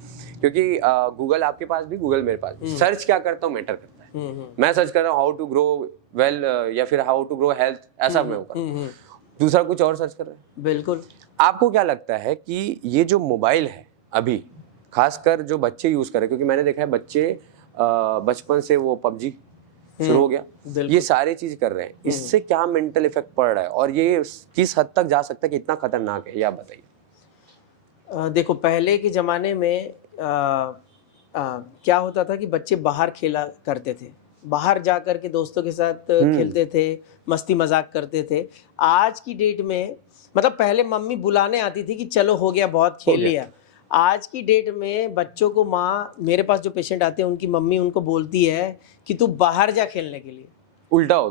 क्योंकि गूगल आपके पास भी, गूगल मेरे पास भी, सर्च क्या करता हूँ मैटर करता है। मैं सर्च कर रहा हूँ हाउ टू ग्रो वेल, या फिर हाउ टू ग्रो हेल्थ, ऐसा मैं कर रहा हूँ, दूसरा कुछ और सर्च कर रहा है। बिल्कुल। आपको क्या लगता है कि ये जो मोबाइल है अभी, खासकर जो बच्चे यूज कर रहे हैं, क्योंकि मैंने देखा है बच्चे बचपन से वो पबजी शुरू हो गया, ये सारी चीज कर रहे हैं, इससे क्या मेंटल इफेक्ट पड़ रहा है, और ये किस हद तक जा सकता है, कितना खतरनाक है, ये आप बताइए। देखो, पहले के ज़माने में क्या होता था कि बच्चे बाहर खेला करते थे, बाहर जा कर के दोस्तों के साथ खेलते थे, मस्ती मजाक करते थे। आज की डेट में, मतलब पहले मम्मी बुलाने आती थी कि चलो हो गया, बहुत खेल लिया। आज की डेट में बच्चों को माँ, मेरे पास जो पेशेंट आते हैं उनकी मम्मी उनको बोलती है कि तू बाहर जा खेलने के लिए। उल्टा हो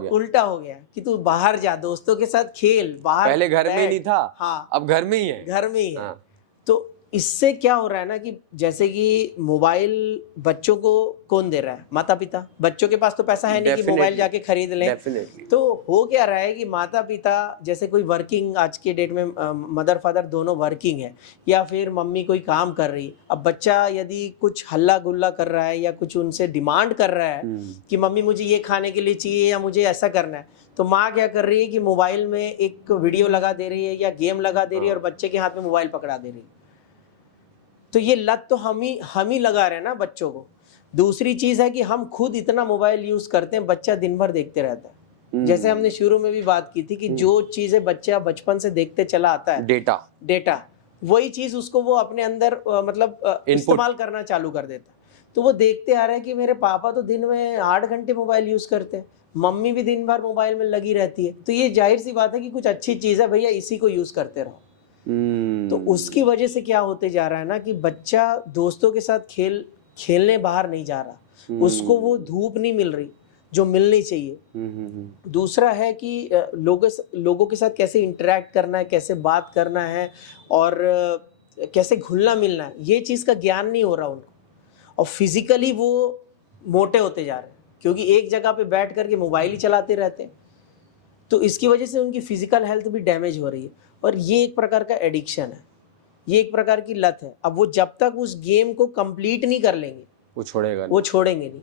गया कि तू बाहर जा, दोस्तों के साथ खेल, बाहर। पहले घर में ही नहीं था, हाँ, अब घर में ही है, हाँ। तो इससे क्या हो रहा है ना कि जैसे कि मोबाइल बच्चों को कौन दे रहा है? माता पिता। बच्चों के पास तो पैसा है नहीं कि मोबाइल जाके खरीद लें। तो हो क्या रहा है कि माता पिता, जैसे कोई वर्किंग, आज के डेट में मदर फादर दोनों वर्किंग है, या फिर मम्मी कोई काम कर रही, अब बच्चा यदि कुछ हल्ला गुल्ला कर रहा है या कुछ उनसे डिमांड कर रहा है कि मम्मी मुझे ये खाने के लिए चाहिए या मुझे ऐसा करना है, तो माँ क्या कर रही है कि मोबाइल में एक वीडियो लगा दे रही है या गेम लगा दे रही है, और बच्चे के हाथ में मोबाइल पकड़ा दे रही है। तो ये लत तो हम ही लगा रहे हैं ना बच्चों को। दूसरी चीज है कि हम खुद इतना मोबाइल यूज करते हैं, बच्चा दिन भर देखते रहता है। जैसे हमने शुरू में भी बात की थी कि जो चीजें बच्चा बचपन से देखते चला आता है, डेटा, वही चीज उसको वो अपने अंदर मतलब इस्तेमाल करना चालू कर देता। तो वो देखते आ रहे हैं कि मेरे पापा तो दिन में 8 घंटे मोबाइल यूज करते हैं, मम्मी भी दिन भर मोबाइल में लगी रहती है, तो ये जाहिर सी बात है कि कुछ अच्छी चीज है भैया, इसी को यूज करते रहो। तो उसकी वजह से क्या होते जा रहा है ना कि बच्चा दोस्तों के साथ खेलने बाहर नहीं जा रहा, उसको वो धूप नहीं मिल रही जो मिलनी चाहिए। दूसरा है कि लोगों के साथ कैसे इंटरेक्ट करना है, कैसे बात करना है, और कैसे घुलना मिलना है, ये चीज़ का ज्ञान नहीं हो रहा उनको, और फिजिकली वो मोटे होते जा रहे हैं, क्योंकि एक जगह पे बैठ करके मोबाइल ही चलाते रहते हैं। तो इसकी वजह से उनकी फिजिकल हेल्थ भी डैमेज हो रही है, और ये एक प्रकार का एडिक्शन है, ये एक प्रकार की लत है। अब वो जब तक उस गेम को कंप्लीट नहीं कर लेंगे वो छोड़ेगा नहीं। वो छोड़ेंगे नहीं,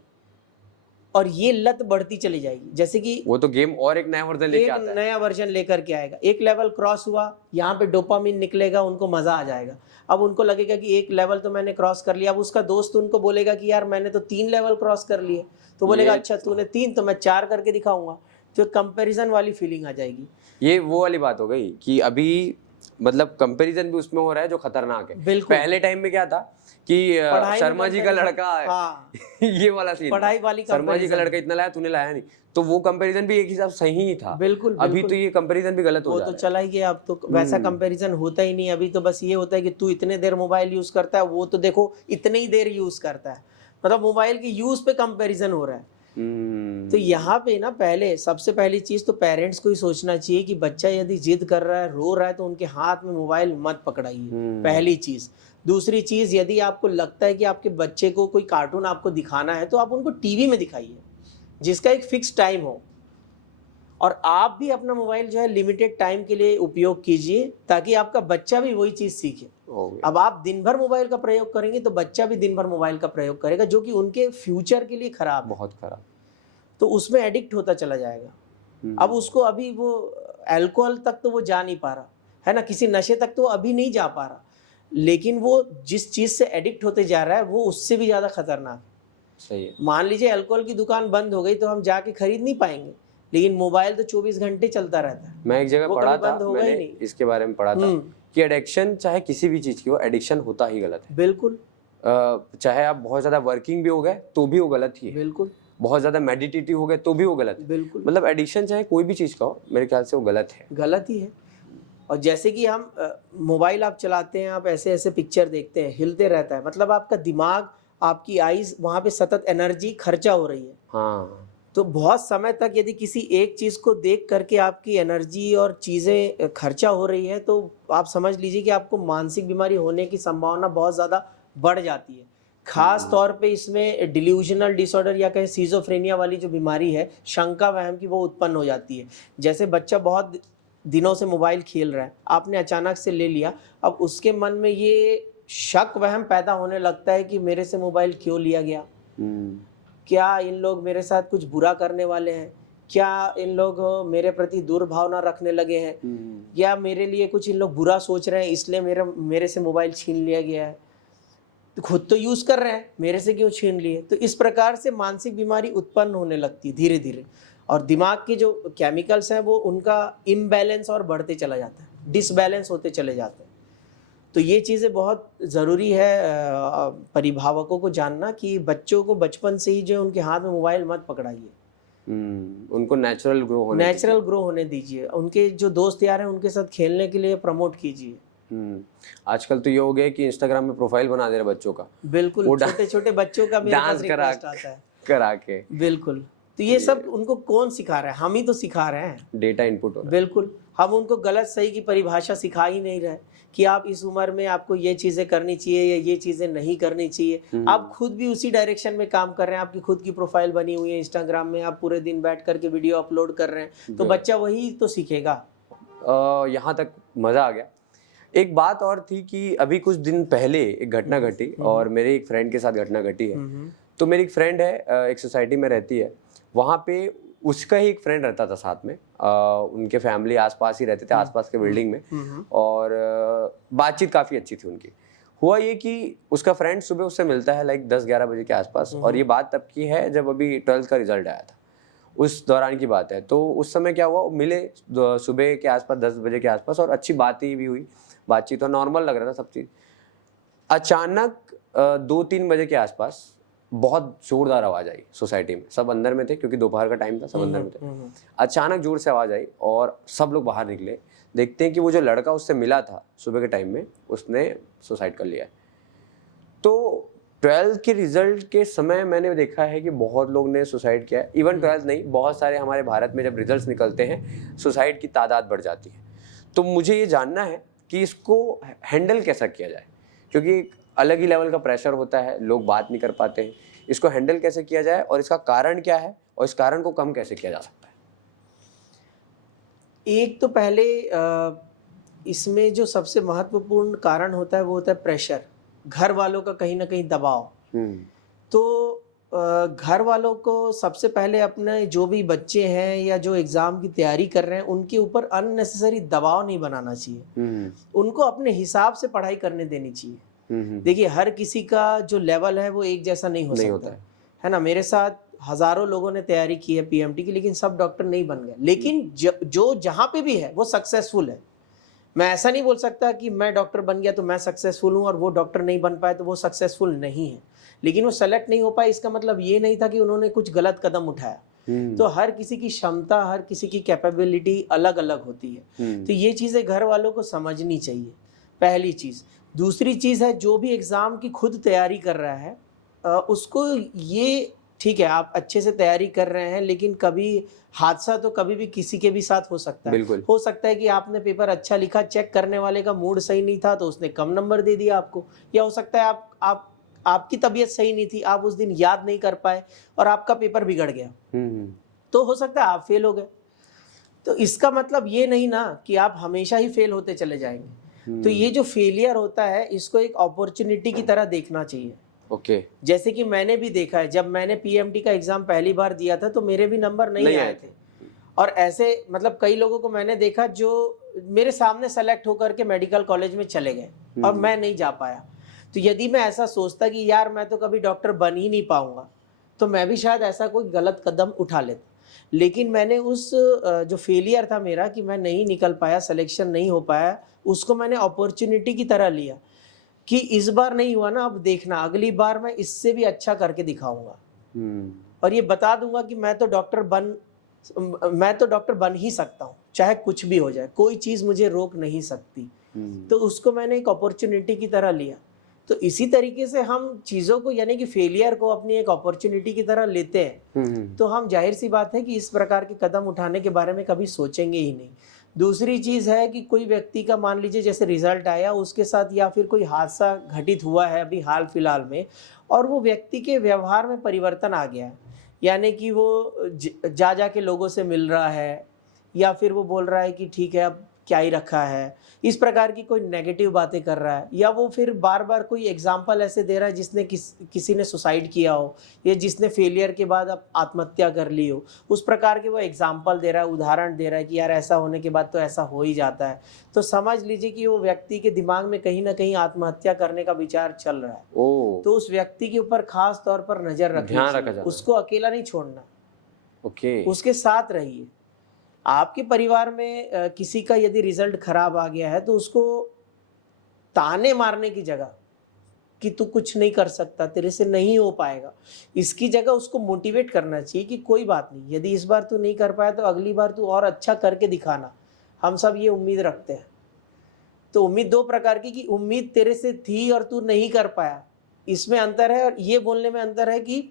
और ये लत बढ़ती चली जाएगी। जैसे कि वो तो गेम और एक नया वर्जन लेके एक आता है। नया वर्जन लेकर के आएगा, एक लेवल क्रॉस हुआ, यहाँ पे डोपामिन निकलेगा, उनको मजा आ जाएगा। अब उनको लगेगा कि एक लेवल तो मैंने क्रॉस कर लिया। अब उसका दोस्त उनको बोलेगा कि यार मैंने तो 3 लेवल क्रॉस कर लिए, तो बोलेगा अच्छा तूने 3 तो मैं 4 करके दिखाऊंगा। तो कंपैरिजन वाली फीलिंग आ जाएगी। ये वो वाली बात हो गई कि अभी मतलब कंपैरिजन भी उसमें हो रहा है जो खतरनाक है। बिल्कुल। पहले टाइम में क्या था कि पढ़ाई शर्मा में जी का लड़का है, हाँ, ये वाला सीन, पढ़ाई वाली शर्मा जी का comparison। लड़का इतना लाया तूने लाया नहीं, तो वो कंपैरिजन भी एक हिसाब सही ही था। बिल्कुल, अभी बिल्कुल। तो ये कंपैरिजन भी गलत हो वो जा तो रहा है। चला ही गया। अब तो वैसा कंपैरिजन होता ही नहीं। अभी तो बस ये होता है कि तू इतने देर मोबाइल यूज करता है, वो तो देखो इतने ही देर यूज करता है, मतलब मोबाइल के यूज पे कंपैरिजन हो रहा है। तो यहाँ पे ना पहले सबसे पहली चीज तो पेरेंट्स को ही सोचना चाहिए कि बच्चा यदि जिद कर रहा है, रो रहा है, तो उनके हाथ में मोबाइल मत पकड़ाइए, पहली चीज। दूसरी चीज, यदि आपको लगता है कि आपके बच्चे को कोई कार्टून आपको दिखाना है, तो आप उनको टीवी में दिखाइए जिसका एक फिक्स टाइम हो, और आप भी अपना मोबाइल जो है लिमिटेड टाइम के लिए उपयोग कीजिए, ताकि आपका बच्चा भी वही चीज सीखे। अब आप दिन भर मोबाइल का प्रयोग करेंगे तो बच्चा भी दिन भर मोबाइल का प्रयोग करेगा, जो कि उनके फ्यूचर के लिए खराब है, बहुत खराब। तो उसमें एडिक्ट होता चला जाएगा। अब उसको अभी वो अल्कोहल तक तो वो जा नहीं पा रहा है ना, किसी नशे तक तो अभी नहीं जा पा रहा, लेकिन वो जिस चीज से एडिक्ट होते जा रहा है वो उससे भी ज्यादा खतरनाक है। सही है। मान लीजिए अल्कोहल की दुकान बंद हो गई तो हम जाके खरीद नहीं पाएंगे, लेकिन मोबाइल तो 24 घंटे चलता रहता है। मैं एक जगह वो पढ़ा कभी था, बंद होगा ही मैंने नहीं। इसके बारे में पढ़ा था कि एडिक्शन चाहे किसी भी चीज की हो, एडिक्शन होता ही गलत है। बिल्कुल। चाहे आप बहुत ज्यादा वर्किंग भी हो गए तो भी वो गलत ही है, बिल्कुल। बहुत ज्यादा मेडिटेटिव हो गए तो भी वो गलत है। बिल्कुल। मतलब एडिक्शन चाहे कोई भी चीज का हो, मेरे ख्याल से वो गलत है। गलत ही है। और जैसे कि हम मोबाइल आप चलाते हैं, आप ऐसे ऐसे पिक्चर देखते हैं, हिलते रहता है, मतलब आपका दिमाग, आपकी आईज, वहाँ पे सतत एनर्जी खर्चा हो रही है। हाँ। तो बहुत समय तक यदि किसी एक चीज को देख करके आपकी एनर्जी और चीजें खर्चा हो रही है, तो आप समझ लीजिए कि आपको मानसिक बीमारी होने की संभावना बहुत ज्यादा बढ़ जाती है। खास तौर पे इसमें डिल्यूजनल डिसऑर्डर या कहें सिजोफ्रेनिया वाली जो बीमारी है, शंका वहम की, वो उत्पन्न हो जाती है। जैसे बच्चा बहुत दिनों से मोबाइल खेल रहा है, आपने अचानक से ले लिया, अब उसके मन में ये शक वहम पैदा होने लगता है कि मेरे से मोबाइल क्यों लिया गया, क्या इन लोग मेरे साथ कुछ बुरा करने वाले हैं, क्या इन लोग मेरे प्रति दुर्भावना रखने लगे हैं, या मेरे लिए कुछ इन लोग बुरा सोच रहे हैं इसलिए मेरे से मोबाइल छीन लिया गया है। तो खुद तो यूज कर रहे हैं, मेरे से क्यों छीन लिए। तो इस प्रकार से मानसिक बीमारी उत्पन्न होने लगती है धीरे धीरे, और दिमाग के जो केमिकल्स हैं वो उनका इम्बैलेंस और बढ़ते चला जाता है, डिसबैलेंस होते चले जाते हैं। तो ये चीज़ें बहुत ज़रूरी है परिभावकों को जानना कि बच्चों को बचपन से ही जो उनके हाथ में मोबाइल मत पकड़ाइए, उनको नेचुरल ग्रो होने दीजिए। उनके जो दोस्त यार हैं उनके साथ खेलने के लिए प्रमोट कीजिए। आजकल तो ये हो गया कि इंस्टाग्राम में प्रोफाइल बना दे रहे बच्चों का। बिल्कुल, छोटे छोटे बच्चों का मेरे पास रिक्वेस्ट आता है करा के। बिल्कुल। तो ये सब उनको कौन सिखा रहा है? हम ही तो सिखा रहे हैं। डेटा इनपुट हो रहा है। बिल्कुल। हम उनको गलत सही की परिभाषा सिखा ही नहीं रहे कि आप इस उम्र में आपको ये चीजें करनी चाहिए या ये चीजें नहीं करनी चाहिए। आप खुद भी उसी डायरेक्शन में काम कर रहे हैं, आपकी खुद की प्रोफाइल बनी हुई है इंस्टाग्राम में, आप पूरे दिन बैठ करके वीडियो अपलोड कर रहे हैं, तो बच्चा वही तो सीखेगा। यहाँ तक मजा आ गया। एक बात और थी कि अभी कुछ दिन पहले एक घटना घटी, और मेरे एक फ्रेंड के साथ घटना घटी है। तो मेरी एक फ्रेंड है, एक सोसाइटी में रहती है, वहाँ पे उसका ही एक फ्रेंड रहता था साथ में। उनके फैमिली आसपास ही रहते थे, आसपास के बिल्डिंग में, और बातचीत काफ़ी अच्छी थी उनकी। हुआ ये कि उसका फ्रेंड सुबह उससे मिलता है लाइक 10-11 बजे के आसपास, और ये बात तब की है जब अभी 12th का रिजल्ट आया था, उस दौरान की बात है। तो उस समय क्या हुआ, मिले सुबह के आसपास 10 बजे के आसपास, और अच्छी बातें भी हुई, बातचीत तो नॉर्मल लग रहा था सब चीज़। अचानक 2-3 बजे के आसपास बहुत जोरदार आवाज़ आई सोसाइटी में। सब अंदर में थे क्योंकि दोपहर का टाइम था, सब अंदर में थे। अचानक जोर से आवाज़ आई और सब लोग बाहर निकले, देखते हैं कि वो जो लड़का उससे मिला था सुबह के टाइम में, उसने सुसाइड कर लिया है। तो 12th के रिजल्ट के समय मैंने देखा है कि बहुत लोग ने सुसाइड किया है। इवन 12th नहीं, बहुत सारे हमारे भारत में जब रिजल्ट्स निकलते हैं सुसाइड की तादाद बढ़ जाती है। तो मुझे ये जानना है कि इसको हैंडल कैसा किया जाए, क्योंकि एक अलग ही लेवल का प्रेशर होता है, लोग बात नहीं कर पाते हैं। इसको हैंडल कैसे किया जाए और इसका कारण क्या है और इस कारण को कम कैसे किया जा सकता है? एक तो पहले इसमें जो सबसे महत्वपूर्ण कारण होता है वो होता है प्रेशर, घर वालों का कहीं ना कहीं दबाव। तो घर वालों को सबसे पहले अपने जो भी बच्चे हैं या जो एग्ज़ाम की तैयारी कर रहे हैं उनके ऊपर अननेसेसरी दबाव नहीं बनाना चाहिए। उनको अपने हिसाब से पढ़ाई करने देनी चाहिए। देखिए, हर किसी का जो लेवल है वो एक जैसा नहीं हो सकता है ना। मेरे साथ हज़ारों लोगों ने तैयारी की है पीएमटी की, लेकिन सब डॉक्टर नहीं बन गए। लेकिन जो जहाँ पे भी है वो सक्सेसफुल है। मैं ऐसा नहीं बोल सकता कि मैं डॉक्टर बन गया तो मैं सक्सेसफुल हूँ और वो डॉक्टर नहीं बन पाए तो वो सक्सेसफुल नहीं है। लेकिन वो सेलेक्ट नहीं हो पाए इसका मतलब ये नहीं था कि उन्होंने कुछ गलत कदम उठाया। तो हर किसी की क्षमता, हर किसी की कैपेबिलिटी अलग अलग होती है। तो ये चीज़ें घर वालों को समझनी चाहिए, पहली चीज़। दूसरी चीज़ है, जो भी एग्ज़ाम की खुद तैयारी कर रहा है उसको ये, ठीक है आप अच्छे से तैयारी कर रहे हैं, लेकिन कभी हादसा तो कभी भी किसी के भी साथ हो सकता है। हो सकता है कि आपने पेपर अच्छा लिखा, चेक करने वाले का मूड सही नहीं था तो उसने कम नंबर दे दिया आपको, या हो सकता है आपकी तबीयत सही नहीं थी, आप उस दिन याद नहीं कर पाए और आपका पेपर बिगड़ गया, तो हो सकता है आप फेल हो गए। तो इसका मतलब ये नहीं ना कि आप हमेशा ही फेल होते चले जाएंगे। तो ये जो फेलियर होता है इसको एक अपॉर्चुनिटी की तरह देखना चाहिए। ओके। जैसे कि मैंने भी देखा है, जब मैंने पीएमटी का एग्जाम पहली बार दिया था तो मेरे भी नंबर नहीं आए थे। और ऐसे मतलब कई लोगों को मैंने देखा जो मेरे सामने सेलेक्ट होकर के मेडिकल कॉलेज में चले गए और मैं नहीं जा पाया। तो यदि मैं ऐसा सोचता कि यार मैं तो कभी डॉक्टर बन ही नहीं पाऊंगा, तो मैं भी शायद ऐसा कोई गलत कदम उठा लेता। लेकिन मैंने उस जो फेलियर था मेरा कि मैं नहीं निकल पाया, सिलेक्शन नहीं हो पाया, उसको मैंने अपॉर्चुनिटी की तरह लिया कि इस बार नहीं हुआ ना, अब देखना अगली बार मैं इससे भी अच्छा करके दिखाऊंगा और ये बता दूंगा कि मैं तो डॉक्टर बन ही सकता हूँ, चाहे कुछ भी हो जाए, कोई चीज़ मुझे रोक नहीं सकती। तो उसको मैंने एक अपॉर्चुनिटी की तरह लिया। तो इसी तरीके से हम चीज़ों को, यानी कि फेलियर को अपनी एक अपॉर्चुनिटी की तरह लेते हैं, तो हम जाहिर सी बात है कि इस प्रकार के कदम उठाने के बारे में कभी सोचेंगे ही नहीं। दूसरी चीज़ है कि कोई व्यक्ति का मान लीजिए जैसे रिजल्ट आया उसके साथ, या फिर कोई हादसा घटित हुआ है अभी हाल फिलहाल में, और वो व्यक्ति के व्यवहार में परिवर्तन आ गया है, यानी कि वो जा के लोगों से मिल रहा है, या फिर वो बोल रहा है कि ठीक है अब क्या ही रखा है, इस प्रकार की कोई नेगेटिव बातें कर रहा है, या वो फिर बार बार कोई एग्जाम्पल ऐसे दे रहा है जिसने किसी ने सुसाइड किया हो, या जिसने फेलियर के बाद अब आत्महत्या कर ली हो, उस प्रकार के वो एग्जाम्पल दे रहा है, उदाहरण दे रहा है कि यार ऐसा होने के बाद तो ऐसा हो ही जाता है, तो समझ लीजिए कि वो व्यक्ति के दिमाग में कहीं ना कहीं आत्महत्या करने का विचार चल रहा है। तो उस व्यक्ति के ऊपर खास तौर पर नजर रखना, उसको अकेला नहीं छोड़ना, उसके साथ रहिए। आपके परिवार में किसी का यदि रिजल्ट खराब आ गया है तो उसको ताने मारने की जगह कि तू कुछ नहीं कर सकता, तेरे से नहीं हो पाएगा, इसकी जगह उसको मोटिवेट करना चाहिए कि कोई बात नहीं, यदि इस बार तू नहीं कर पाया तो अगली बार तू और अच्छा करके दिखाना, हम सब ये उम्मीद रखते हैं। तो उम्मीद दो प्रकार की, कि उम्मीद तेरे से थी और तू नहीं कर पाया, इसमें अंतर है, और ये बोलने में अंतर है कि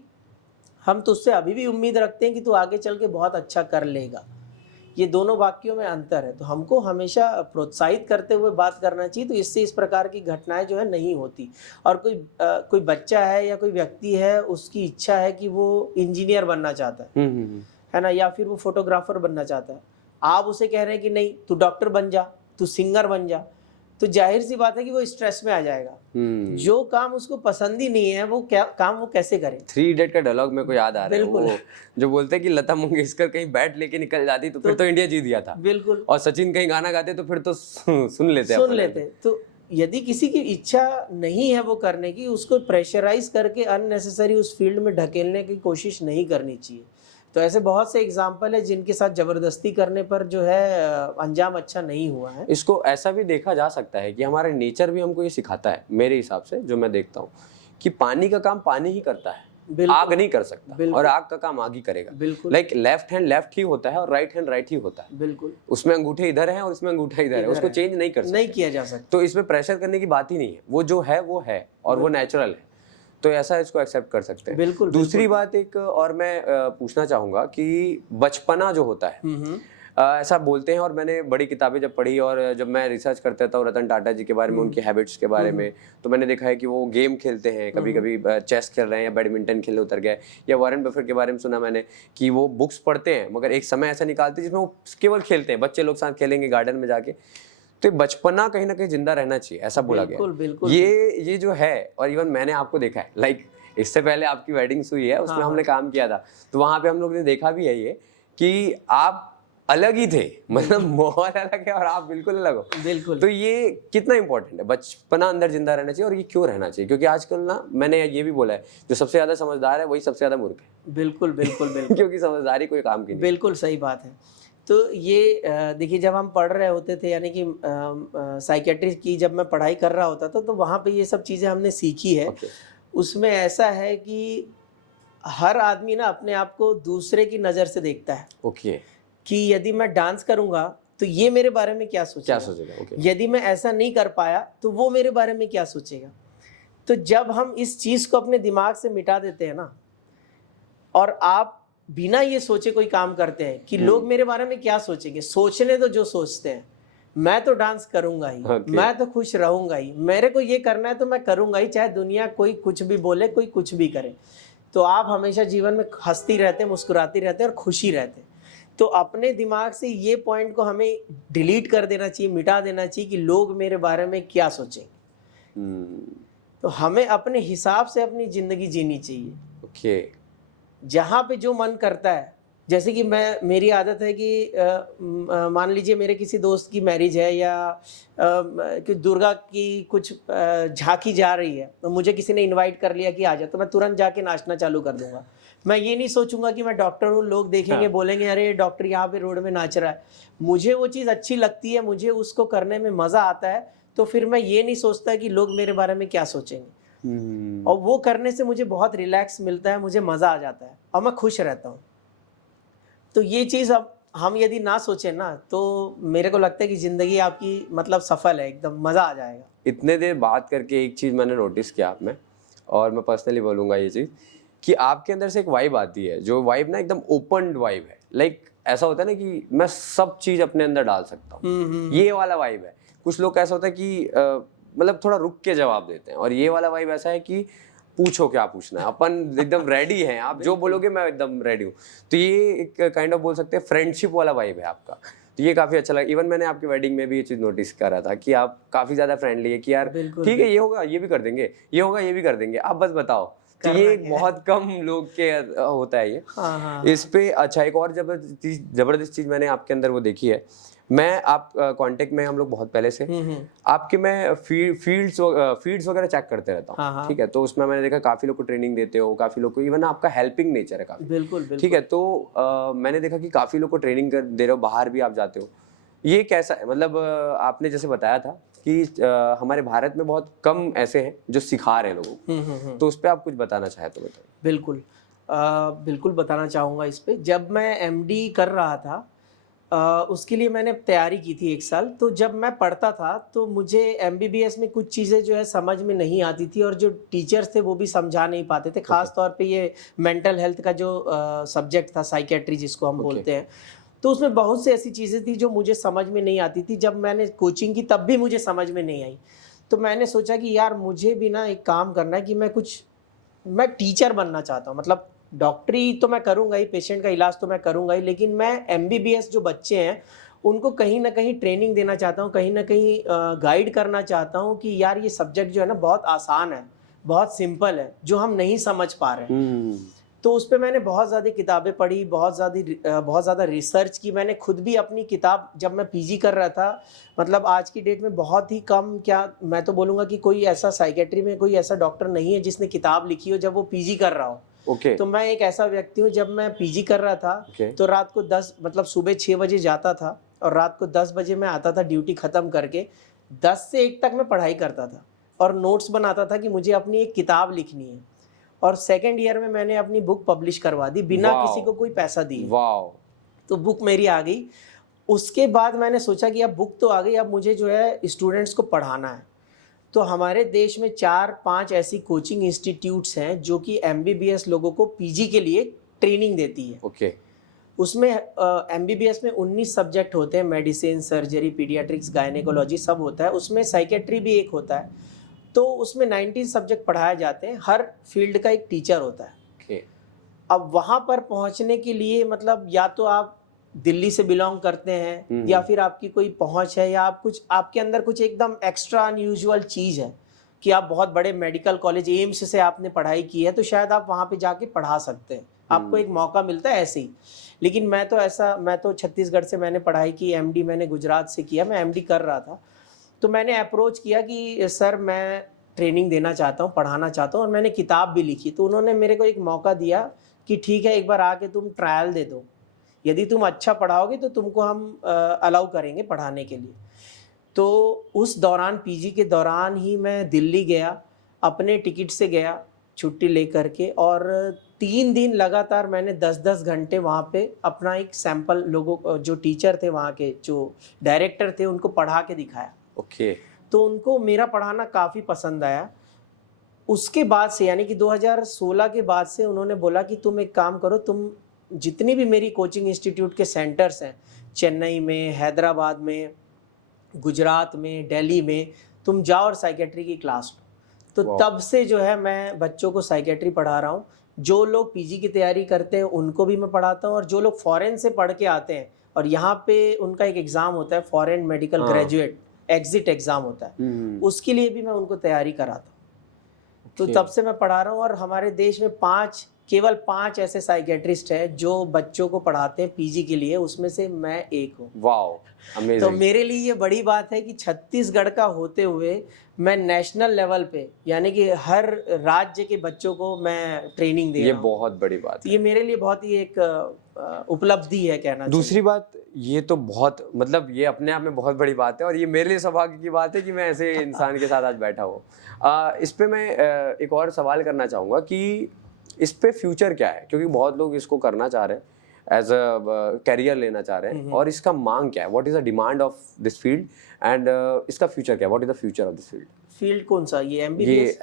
हम तुझसे अभी भी उम्मीद रखते हैं कि तू आगे चल के बहुत अच्छा कर लेगा। ये दोनों वाक्यों में अंतर है। तो हमको हमेशा प्रोत्साहित करते हुए बात करना चाहिए, तो इससे इस प्रकार की घटनाएं जो है नहीं होती। और कोई बच्चा है या कोई व्यक्ति है, उसकी इच्छा है कि वो इंजीनियर बनना चाहता है ना, या फिर वो फोटोग्राफर बनना चाहता है, आप उसे कह रहे हैं कि नहीं तू डॉक्टर बन जा, तू सिंगर बन जा, तो जाहिर सी बात है कि वो स्ट्रेस में आ जाएगा। जो काम उसको पसंद ही नहीं है वो काम वो कैसे करे। 3 इडियट का डायलॉग मेरे को याद आ रहा है, वो जो बोलते हैं कि लता मंगेशकर कहीं बैट लेके निकल जाती तो फिर तो इंडिया जीत गया था। बिल्कुल। और सचिन कहीं गाना गाते तो फिर तो सुन लेते। तो यदि किसी की इच्छा नहीं है वो करने की, उसको प्रेशराइज करके अननेसेसरी उस फील्ड में ढकेलने की कोशिश नहीं करनी चाहिए। तो ऐसे बहुत से एग्जाम्पल है जिनके साथ जबरदस्ती करने पर जो है अंजाम अच्छा नहीं हुआ है। इसको ऐसा भी देखा जा सकता है कि हमारा नेचर भी हमको ये सिखाता है, मेरे हिसाब से जो मैं देखता हूँ, कि पानी का काम पानी ही करता है, आग नहीं कर सकता, और आग का काम आग ही करेगा। लाइक लेफ्ट हैंड लेफ्ट ही होता है और राइट हैंड राइट ही होता है। बिल्कुल। उसमें अंगूठे इधर है और इसमें अंगूठा इधर है, उसको चेंज नहीं कर सकते, नहीं किया जा सकता। तो इसमें प्रेशर करने की बात ही नहीं है, वो जो है वो है और वो नेचुरल है, तो ऐसा इसको एक्सेप्ट कर सकते हैं। बिल्कुल। दूसरी बात एक और मैं पूछना चाहूंगा कि बचपना जो होता है, ऐसा बोलते हैं। और मैंने बड़ी किताबें जब पढ़ी और जब मैं रिसर्च करता था रतन टाटा जी के बारे में, उनकी हैबिट्स के बारे में, तो मैंने देखा है कि वो गेम खेलते हैं, कभी कभी चेस खेल रहे हैं या बैडमिंटन खेलने उतर गए। या वॉरेन बफेट के बारे में सुना मैंने कि वो बुक्स पढ़ते हैं मगर एक समय ऐसा निकालते हैं जिसमें वो केवल खेलते हैं, बच्चे लोग साथ खेलेंगे गार्डन में जाके। तो बचपना कहीं ना कहीं जिंदा रहना चाहिए, ऐसा बोला गया। बिल्कुल। ये जो है, और इवन मैंने आपको देखा है, लाइक इससे पहले आपकी वेडिंग्स हुई है, उसमें हमने काम किया था, तो वहां पे हम लोग ने देखा भी है ये कि आप अलग ही थे, मतलब माहौल अलग है और आप बिल्कुल अलग हो। बिल्कुल। तो ये कितना इंपॉर्टेंट है, बचपना अंदर जिंदा रहना चाहिए, और ये क्यों रहना चाहिए? क्योंकि आजकल ना, मैंने ये भी बोला है, जो सबसे ज्यादा समझदार है वही सबसे ज्यादा मूर्ख है। बिल्कुल बिल्कुल बिल्कुल। क्योंकि समझदारी कोई काम की नहीं। बिल्कुल सही बात है। तो ये देखिए, जब हम पढ़ रहे होते थे, यानी कि साइकेट्री की जब मैं पढ़ाई कर रहा होता था, तो वहाँ पे ये सब चीज़ें हमने सीखी है। उसमें ऐसा है कि हर आदमी ना अपने आप को दूसरे की नज़र से देखता है। ओके। कि यदि मैं डांस करूँगा तो ये मेरे बारे में क्या सोचेगा। यदि मैं ऐसा नहीं कर पाया तो वो मेरे बारे में क्या सोचेगा। तो जब हम इस चीज़ को अपने दिमाग से मिटा देते हैं ना, और आप बिना ये सोचे कोई काम करते हैं कि लोग मेरे बारे में क्या सोचेंगे, सोचने तो जो सोचते हैं, मैं तो डांस करूंगा ही, मैं तो खुश रहूंगा ही, मेरे को ये करना है तो मैं करूंगा ही, चाहे दुनिया कोई कुछ भी बोले, कोई कुछ भी करे। तो आप हमेशा जीवन में हंसती रहते, मुस्कुराती रहते और खुशी रहते। तो अपने दिमाग से ये पॉइंट को हमें डिलीट कर देना चाहिए, मिटा देना चाहिए कि लोग मेरे बारे में क्या सोचेंगे। तो हमें अपने हिसाब से अपनी जिंदगी जीनी चाहिए। ओके। जहाँ पे जो मन करता है, जैसे कि मेरी आदत है कि मान लीजिए मेरे किसी दोस्त की मैरिज है, या कि दुर्गा की कुछ झांकी जा रही है, तो मुझे किसी ने इनवाइट कर लिया कि आ जा, तो मैं तुरंत जाके नाचना चालू कर दूंगा। मैं ये नहीं सोचूंगा कि मैं डॉक्टर हूँ, लोग देखेंगे बोलेंगे अरे डॉक्टर यहाँ पे रोड में नाच रहा है। मुझे वो चीज़ अच्छी लगती है, मुझे उसको करने में मज़ा आता है, तो फिर मैं ये नहीं सोचता कि लोग मेरे बारे में क्या सोचेंगे। और वो करने से मुझे बहुत रिलैक्स मिलता है, मुझे मज़ा आ जाता है और मैं खुश रहता हूँ। तो ये चीज़ अब हम यदि ना सोचें ना, तो मेरे को लगता है कि ज़िंदगी आपकी मतलब सफल है, एकदम मज़ा आ जाएगा। इतने देर बात करके एक चीज़ मैंने नोटिस किया आप में, और मैं पर्सनली बोलूँगा ये चीज़, कि आपके अंदर से एक वाइब आती है, जो वाइब ना एकदम ओपन वाइब है। लाइक ऐसा होता है ना कि मैं सब चीज़ अपने अंदर डाल सकता हूँ, ये वाला वाइब है। कुछ लोग ऐसा होता है कि मतलब थोड़ा रुक के जवाब देते हैं, और ये वाला वाइब ऐसा है कि पूछो क्या पूछना है, अपन एकदम रेडी हैं, आप जो बोलोगे मैं एकदम रेडी हूँ। तो ये एक काइंड ऑफ बोल सकते हैं फ्रेंडशिप वाला वाइब है आपका। तो ये काफ़ी अच्छा लगा। इवन मैंने आपकी वेडिंग में भी ये चीज़ नोटिस करा था कि आप काफ़ी ज़्यादा फ्रेंडली है, कि यार ठीक है, ये होगा ये भी कर देंगे, ये होगा ये भी कर देंगे, आप बस बताओ। तो ये बहुत कम लोग के होता है ये। हाँ। इस पे अच्छा एक और जबरदस्त चीज़ मैंने आपके अंदर वो देखी है। मैं आप कांटेक्ट में हम लोग बहुत पहले से, आपके मैं फीड्स वगैरह चेक करते रहता हूँ। ठीक है, तो उसमें मैंने देखा काफ़ी लोग को ट्रेनिंग देते हो, काफ़ी लोग को, इवन आपका हेल्पिंग नेचर है काफ़ी। बिल्कुल। ठीक है, तो मैंने देखा कि काफ़ी लोग को ट्रेनिंग दे रहे हो, बाहर भी आप जाते हो। ये कैसा है? मतलब आपने जैसे बताया था कि हमारे भारत में बहुत कम ऐसे हैं जो सिखा रहे हैं लोगों को, तो उस पर आप कुछ बताना चाहे तो बताइए। बिल्कुल बताना चाहूँगा इस पे। जब मैं एमडी कर रहा था, उसके लिए मैंने तैयारी की थी 1 साल। तो जब मैं पढ़ता था तो मुझे एमबीबीएस में कुछ चीज़ें जो है समझ में नहीं आती थी, और जो टीचर्स थे वो भी समझा नहीं पाते थे। खास तौर पे ये मेंटल हेल्थ का जो सब्जेक्ट था, साइकेट्री जिसको हम बोलते हैं, तो उसमें बहुत सी ऐसी चीज़ें थी जो मुझे समझ में नहीं आती थी। जब मैंने कोचिंग की तब भी मुझे समझ में नहीं आई। तो मैंने सोचा कि यार मुझे भी ना एक काम करना है कि मैं टीचर बनना चाहता हूँ। मतलब डॉक्टरी तो मैं करूँगा ही, पेशेंट का इलाज तो मैं करूँगा ही, लेकिन मैं एमबीबीएस जो बच्चे हैं उनको कहीं ना कहीं ट्रेनिंग देना चाहता हूँ, कहीं ना कहीं गाइड करना चाहता हूँ कि यार ये सब्जेक्ट जो है ना बहुत आसान है, बहुत सिंपल है, जो हम नहीं समझ पा रहे हैं। तो उस पर मैंने बहुत ज़्यादा किताबें पढ़ी, बहुत ज़्यादा रिसर्च की। मैंने खुद भी अपनी किताब, जब मैं पीजी कर रहा था, मतलब आज की डेट में बहुत ही कम, क्या मैं तो बोलूँगा कि कोई ऐसा साइकेट्री में कोई ऐसा डॉक्टर नहीं है जिसने किताब लिखी हो जब वो पीजी कर रहा हो। तो मैं एक ऐसा व्यक्ति हूँ, जब मैं पीजी कर रहा था तो रात को मतलब सुबह 6 बजे जाता था और रात को 10 बजे मैं आता था ड्यूटी ख़त्म करके। 10 से 1 तक मैं पढ़ाई करता था और नोट्स बनाता था कि मुझे अपनी एक किताब लिखनी है। और सेकेंड ईयर में मैंने अपनी बुक पब्लिश करवा दी बिना किसी को कोई पैसा दिए। तो बुक मेरी आ गई। उसके बाद मैंने सोचा कि अब बुक तो आ गई, अब मुझे जो है स्टूडेंट्स को पढ़ाना है। तो हमारे देश में 4-5 ऐसी कोचिंग इंस्टीट्यूट्स हैं जो कि एमबीबीएस लोगों को पीजी के लिए ट्रेनिंग देती है। उसमें MBBS में 19 सब्जेक्ट होते हैं, मेडिसिन, सर्जरी, पीडियाट्रिक्स, गायनेकोलॉजी सब होता है, उसमें साइकेट्री भी एक होता है। तो उसमें 19 सब्जेक्ट पढ़ाए जाते हैं, हर फील्ड का एक टीचर होता है। Okay. अब वहाँ पर पहुँचने के लिए मतलब या तो आप दिल्ली से बिलोंग करते हैं या फिर आपकी कोई पहुँच है या आप कुछ आपके अंदर कुछ एकदम एक्स्ट्रा अनयूजुअल चीज़ है कि आप बहुत बड़े मेडिकल कॉलेज एम्स से आपने पढ़ाई की है, तो शायद आप वहाँ पे जाके पढ़ा सकते हैं, आपको एक मौका मिलता है ऐसे ही। लेकिन मैं तो छत्तीसगढ़ से मैंने पढ़ाई की, MD मैंने गुजरात से किया, मैं MD कर रहा था। तो मैंने अप्रोच किया कि सर मैं ट्रेनिंग देना चाहता हूँ, पढ़ाना चाहता हूँ, और मैंने किताब भी लिखी। तो उन्होंने मेरे को एक मौका दिया कि ठीक है, एक बार आके तुम ट्रायल दे दो, यदि तुम अच्छा पढ़ाओगे तो तुमको हम अलाउ करेंगे पढ़ाने के लिए। तो उस दौरान PG के दौरान ही मैं दिल्ली गया, अपने टिकट से गया छुट्टी लेकर के, और 3 दिन लगातार मैंने 10-10 घंटे वहाँ पे अपना एक सैंपल लोगों को, जो टीचर थे वहाँ के, जो डायरेक्टर थे, उनको पढ़ा के दिखाया। ओके। तो उनको मेरा पढ़ाना काफ़ी पसंद आया। उसके बाद से यानी कि 2016 के बाद से उन्होंने बोला कि तुम एक काम करो, तुम जितनी भी मेरी कोचिंग इंस्टीट्यूट के सेंटर्स हैं, चेन्नई में, हैदराबाद में, गुजरात में, दिल्ली में, तुम जाओ और साइकेट्री की क्लास लो। तो तब से जो है मैं बच्चों को साइकेट्री पढ़ा रहा हूँ। जो लोग PG की तैयारी करते हैं उनको भी मैं पढ़ाता हूँ, और जो लोग फॉरेन से पढ़ के आते हैं और यहाँ पे उनका एक एग्ज़ाम होता है, foreign medical graduate exit exam होता है, उसके लिए भी मैं उनको तैयारी कराता हूँ। तो तब से मैं पढ़ा रहा हूँ, और हमारे देश में केवल 5 ऐसे साइकेट्रिस्ट हैं जो बच्चों को पढ़ाते हैं PG के लिए, उसमें से मैं एक हूँ। Wow, amazing. तो मेरे लिए ये बड़ी बात है कि छत्तीसगढ़ का होते हुए मैं नेशनल लेवल पे, यानी कि हर राज्य के बच्चों को मैं ट्रेनिंग दे रहा हूँ। ये बहुत बड़ी बात है। ये मेरे लिए बहुत ही एक उपलब्धि है कहना। दूसरी बात, ये तो बहुत मतलब ये अपने आप में बहुत बड़ी बात है, और ये मेरे लिए सौभाग्य की बात है कि मैं ऐसे इंसान के साथ आज बैठा हूँ। इस पे मैं एक और सवाल करना चाहूँगा कि इस पे फ्यूचर क्या है, क्योंकि बहुत लोग इसको करना चाह रहे हैं, एज अ कैरियर लेना चाह रहे हैं, और इसका मांग क्या है, what is the demand of this field, and इसका फ्यूचर क्या है, what is the future of this field? Field कौन सा? ये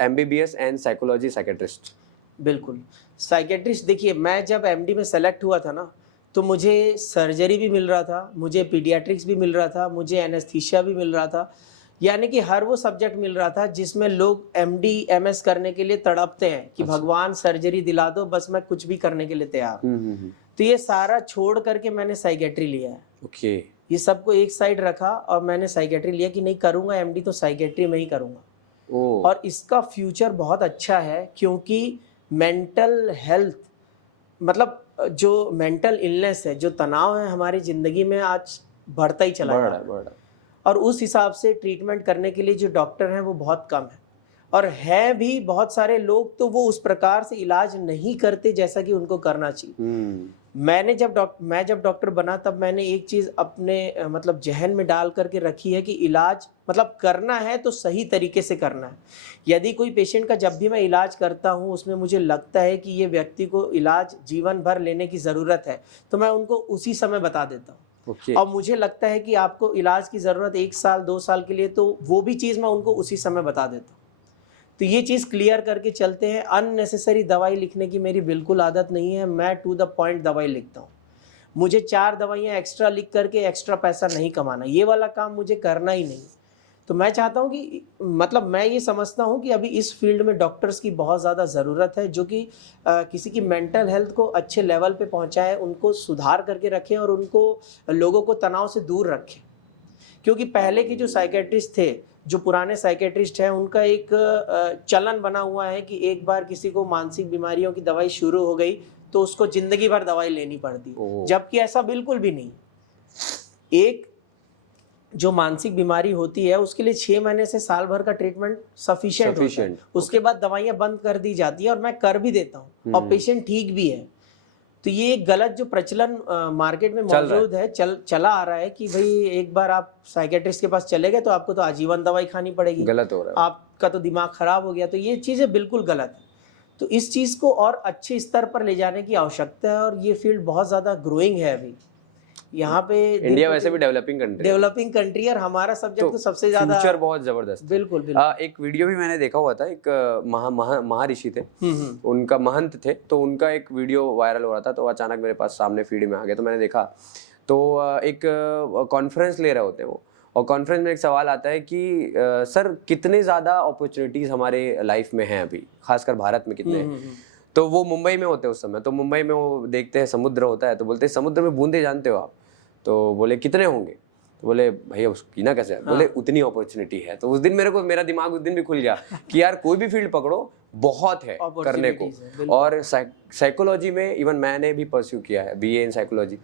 MBBS एंड साइकोलॉजी साइकेट्रिस्ट। बिल्कुल, साइकेट्रिस्ट। देखिए, मैं जब MD में सेलेक्ट हुआ था ना, तो मुझे सर्जरी भी मिल रहा था, मुझे पीडियाट्रिक्स भी मिल रहा था, मुझे एनेस्थीसिया भी मिल रहा था, यानी कि हर वो सब्जेक्ट मिल रहा था जिसमें लोग MD MS करने के लिए तड़पते हैं कि भगवान सर्जरी दिला दो, बस मैं कुछ भी करने के लिए तैयार हूँ। तो ये सारा छोड़ करके मैंने साइकेट्री लिया है। ओके। ये सबको एक साइड रखा और मैंने साइकेट्री लिया कि नहीं, करूँगा MD तो साइकेट्री में ही करूँगा। और इसका फ्यूचर बहुत अच्छा है, क्योंकि मेंटल हेल्थ, मतलब जो मेंटल इलनेस है, जो तनाव है हमारी ज़िंदगी में आज बढ़ता ही चला जा रहा है, और उस हिसाब से ट्रीटमेंट करने के लिए जो डॉक्टर हैं वो बहुत कम है, और हैं भी बहुत सारे लोग, तो वो उस प्रकार से इलाज नहीं करते जैसा कि उनको करना चाहिए। मैं जब डॉक्टर बना, तब मैंने एक चीज़ अपने मतलब जहन में डाल करके रखी है कि इलाज मतलब करना है तो सही तरीके से करना है। यदि कोई पेशेंट का जब भी मैं इलाज करता हूँ, उसमें मुझे लगता है कि ये व्यक्ति को इलाज जीवन भर लेने की ज़रूरत है, तो मैं उनको उसी समय बता देता हूँ। और मुझे लगता है कि आपको इलाज की ज़रूरत 1 साल 2 साल के लिए, तो वो भी चीज़ मैं उनको उसी समय बता देता हूँ। तो ये चीज़ क्लियर करके चलते हैं। अननेसेसरी दवाई लिखने की मेरी बिल्कुल आदत नहीं है, मैं टू द पॉइंट दवाई लिखता हूँ। मुझे 4 दवाइयाँ एक्स्ट्रा लिख करके एक्स्ट्रा पैसा नहीं कमाना, ये वाला काम मुझे करना ही नहीं। तो मैं चाहता हूँ कि मतलब मैं ये समझता हूँ कि अभी इस फील्ड में डॉक्टर्स की बहुत ज़्यादा ज़रूरत है, जो कि किसी की मेंटल हेल्थ को अच्छे लेवल पे पहुँचाए, उनको सुधार करके रखें और उनको लोगों को तनाव से दूर रखें। क्योंकि पहले के जो साइकेट्रिस्ट थे, जो पुराने साइकेट्रिस्ट हैं, उनका एक चलन बना हुआ है कि एक बार किसी को मानसिक बीमारियों की दवाई शुरू हो गई तो उसको ज़िंदगी भर दवाई लेनी पड़ती, जबकि ऐसा बिल्कुल भी नहीं। एक जो मानसिक बीमारी होती है उसके लिए 6 महीने से साल भर का ट्रीटमेंट सफिशिएंट होता है। उसके बाद दवाइयाँ बंद कर दी जाती है, और मैं कर भी देता हूँ, और पेशेंट ठीक भी है। तो ये एक गलत जो प्रचलन मार्केट में मौजूद है, चला आ रहा है कि भाई एक बार आप साइकेट्रिस्ट के पास चले गए तो आपको तो आजीवन दवाई खानी पड़ेगी, गलत हो रहा है, आपका तो दिमाग खराब हो गया। तो ये चीज़ें बिल्कुल गलत है। तो इस चीज़ को और अच्छे स्तर पर ले जाने की आवश्यकता है, और ये फील्ड बहुत ज़्यादा ग्रोइंग है अभी। यहाँ पे इंडिया वैसे भी डेवलपिंग कंट्री और हमारा सब्जेक्ट तो सबसे ज्यादा फ्यूचर बहुत जबरदस्त है। बिल्कुल बिल्कुल। एक वीडियो भी मैंने देखा हुआ था, एक महर्षि थे, उनका महंत थे, तो उनका एक वीडियो वायरल हो रहा था, तो अचानक मेरे पास सामने फीड में आ गया, तो मैंने देखा, तो एक कॉन्फ्रेंस ले रहे होते हैं वो, और कॉन्फ्रेंस में एक सवाल आता है कि सर कितने ज़्यादा अपॉर्चुनिटीज़ हमारे लाइफ में हैं अभी, खासकर भारत में कितने हैं। तो वो मुंबई में होते हैं उस समय, तो मुंबई में वो देखते हैं समुद्र होता है, तो बोलते हैं समुद्र में बूंदे जानते हो आप? तो बोले कितने होंगे? तो बोले भैया उसकी ना कैसे? बोले उतनी अपॉर्चुनिटी है। तो उस दिन मेरा दिमाग उस दिन भी खुल गया कि यार कोई भी फील्ड पकड़ो, बहुत है करने को। और साइकोलॉजी में इवन मैंने भी परस्यू किया है, BA इन साइकोलॉजी,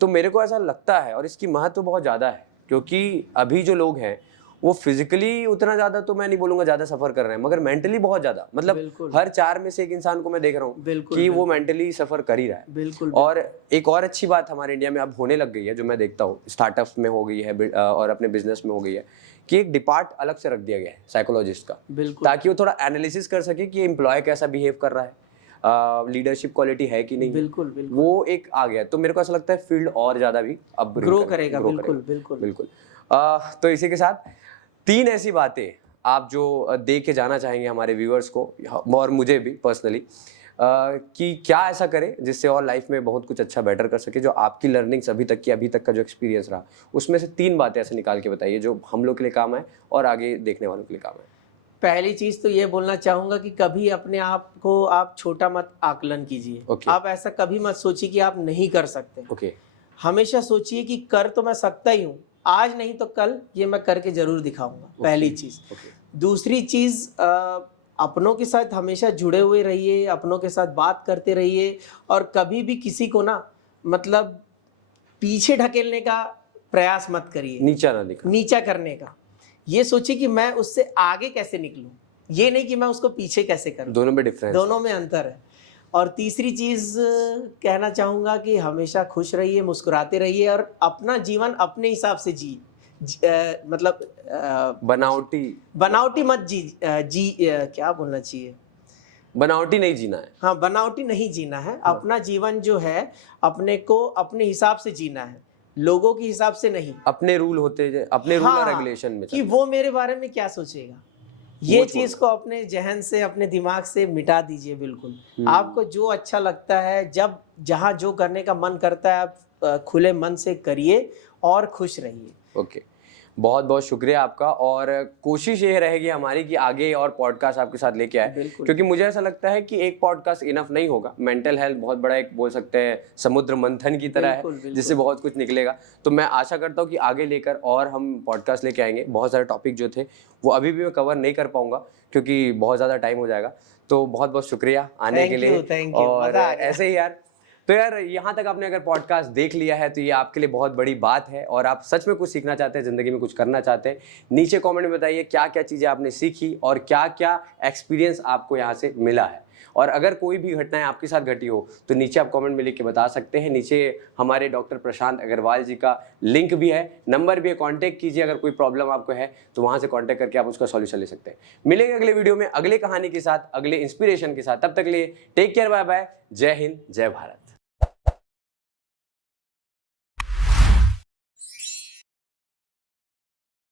तो मेरे को ऐसा लगता है, और इसकी महत्व बहुत ज़्यादा है, क्योंकि अभी जो लोग हैं वो फिजिकली उतना ज़्यादा तो मैं नहीं बोलूँगा ज़्यादा सफ़र कर रहे हैं, मगर मेंटली बहुत ज़्यादा, मतलब हर 4 में से एक इंसान को मैं देख रहा हूँ कि वो मेंटली सफ़र कर ही रहा है। बिल्कुल। और एक और अच्छी बात हमारे इंडिया में अब होने लग गई है, जो मैं देखता हूँ स्टार्टअप्स में हो गई है और अपने बिजनेस में हो गई है, कि एक डिपार्ट अलग से रख दिया गया है साइकोलॉजिस्ट का, ताकि वो थोड़ा एनालिसिस कर सके कि एम्प्लॉय कैसा बिहेव कर रहा है, लीडरशिप क्वालिटी है कि नहीं। बिल्कुल बिल्कुल। वो एक आ गया, तो मेरे को ऐसा लगता है फील्ड और ज़्यादा भी अब ग्रो करेगा। बिल्कुल बिल्कुल बिल्कुल। तो इसी के साथ 3 ऐसी बातें आप जो दे के जाना चाहेंगे हमारे व्यूअर्स को और मुझे भी पर्सनली, कि क्या ऐसा करें जिससे और लाइफ में बहुत कुछ अच्छा बेटर कर सके, जो आपकी लर्निंग्स अभी तक का जो एक्सपीरियंस रहा, उसमें से 3 बातें ऐसे निकाल के बताइए जो हम लोग के लिए काम है और आगे देखने वालों के लिए काम है। पहली चीज तो ये बोलना चाहूंगा कि कभी अपने आप को आप छोटा मत आकलन कीजिए। आप ऐसा कभी मत सोचिए कि आप नहीं कर सकते। हमेशा सोचिए कि कर तो मैं सकता ही हूँ, आज नहीं तो कल ये मैं करके जरूर दिखाऊंगा। पहली चीज। दूसरी चीज, अपनों के साथ हमेशा जुड़े हुए रहिए, अपनों के साथ बात करते रहिए, और कभी भी किसी को ना मतलब पीछे ढकेलने का प्रयास मत करिए, नीचा करने का। ये सोचिए कि मैं उससे आगे कैसे निकलूं, ये नहीं कि मैं उसको पीछे कैसे करूं। दोनों में डिफरेंस, दोनों में अंतर है। और तीसरी चीज कहना चाहूंगा कि हमेशा खुश रहिए, मुस्कुराते रहिए, और अपना जीवन अपने हिसाब से मतलब बनावटी मत क्या बोलना चाहिए, बनावटी नहीं जीना है। हाँ, बनावटी नहीं जीना है। अपना जीवन जो है अपने को अपने हिसाब से जीना है, लोगों के हिसाब से नहीं। अपने रूल होते हैं, अपने रूल और रेगुलेशन में, कि वो मेरे बारे में क्या सोचेगा, ये चीज को अपने जहन से, अपने दिमाग से मिटा दीजिए। बिल्कुल आपको जो अच्छा लगता है, जब जहाँ जो करने का मन करता है, आप खुले मन से करिए और खुश रहिए। ओके, बहुत बहुत शुक्रिया आपका, और कोशिश ये रहेगी हमारी कि आगे और पॉडकास्ट आपके साथ लेके आए, क्योंकि मुझे ऐसा लगता है कि एक पॉडकास्ट इनफ नहीं होगा। मेंटल हेल्थ बहुत बड़ा एक बोल सकते हैं समुद्र मंथन की तरह है, जिससे बहुत कुछ निकलेगा। तो मैं आशा करता हूँ कि आगे लेकर और हम पॉडकास्ट लेके आएंगे। बहुत सारे टॉपिक जो थे वो अभी भी मैं कवर नहीं कर पाऊंगा, क्योंकि बहुत ज़्यादा टाइम हो जाएगा। तो बहुत बहुत शुक्रिया आने के लिए। और ऐसे ही यार, तो यार यहाँ तक आपने अगर पॉडकास्ट देख लिया है तो ये आपके लिए बहुत बड़ी बात है, और आप सच में कुछ सीखना चाहते हैं, ज़िंदगी में कुछ करना चाहते हैं, नीचे कमेंट में बताइए क्या क्या चीज़ें आपने सीखी और क्या क्या एक्सपीरियंस आपको यहाँ से मिला है। और अगर कोई भी घटनाएं आपके साथ घटी हो तो नीचे आप कमेंट में लिख के बता सकते हैं। नीचे हमारे डॉक्टर प्रशांत अग्रवाल जी का लिंक भी है, नंबर भी है, कांटेक्ट कीजिए। अगर कोई प्रॉब्लम आपको है तो वहाँ से कांटेक्ट करके आप उसका सॉल्यूशन ले सकते हैं। मिलेंगे अगले वीडियो में अगले कहानी के साथ, अगले इंस्पिरेशन के साथ। तब तक लिए टेक केयर, बाय बाय, जय हिंद, जय भारत।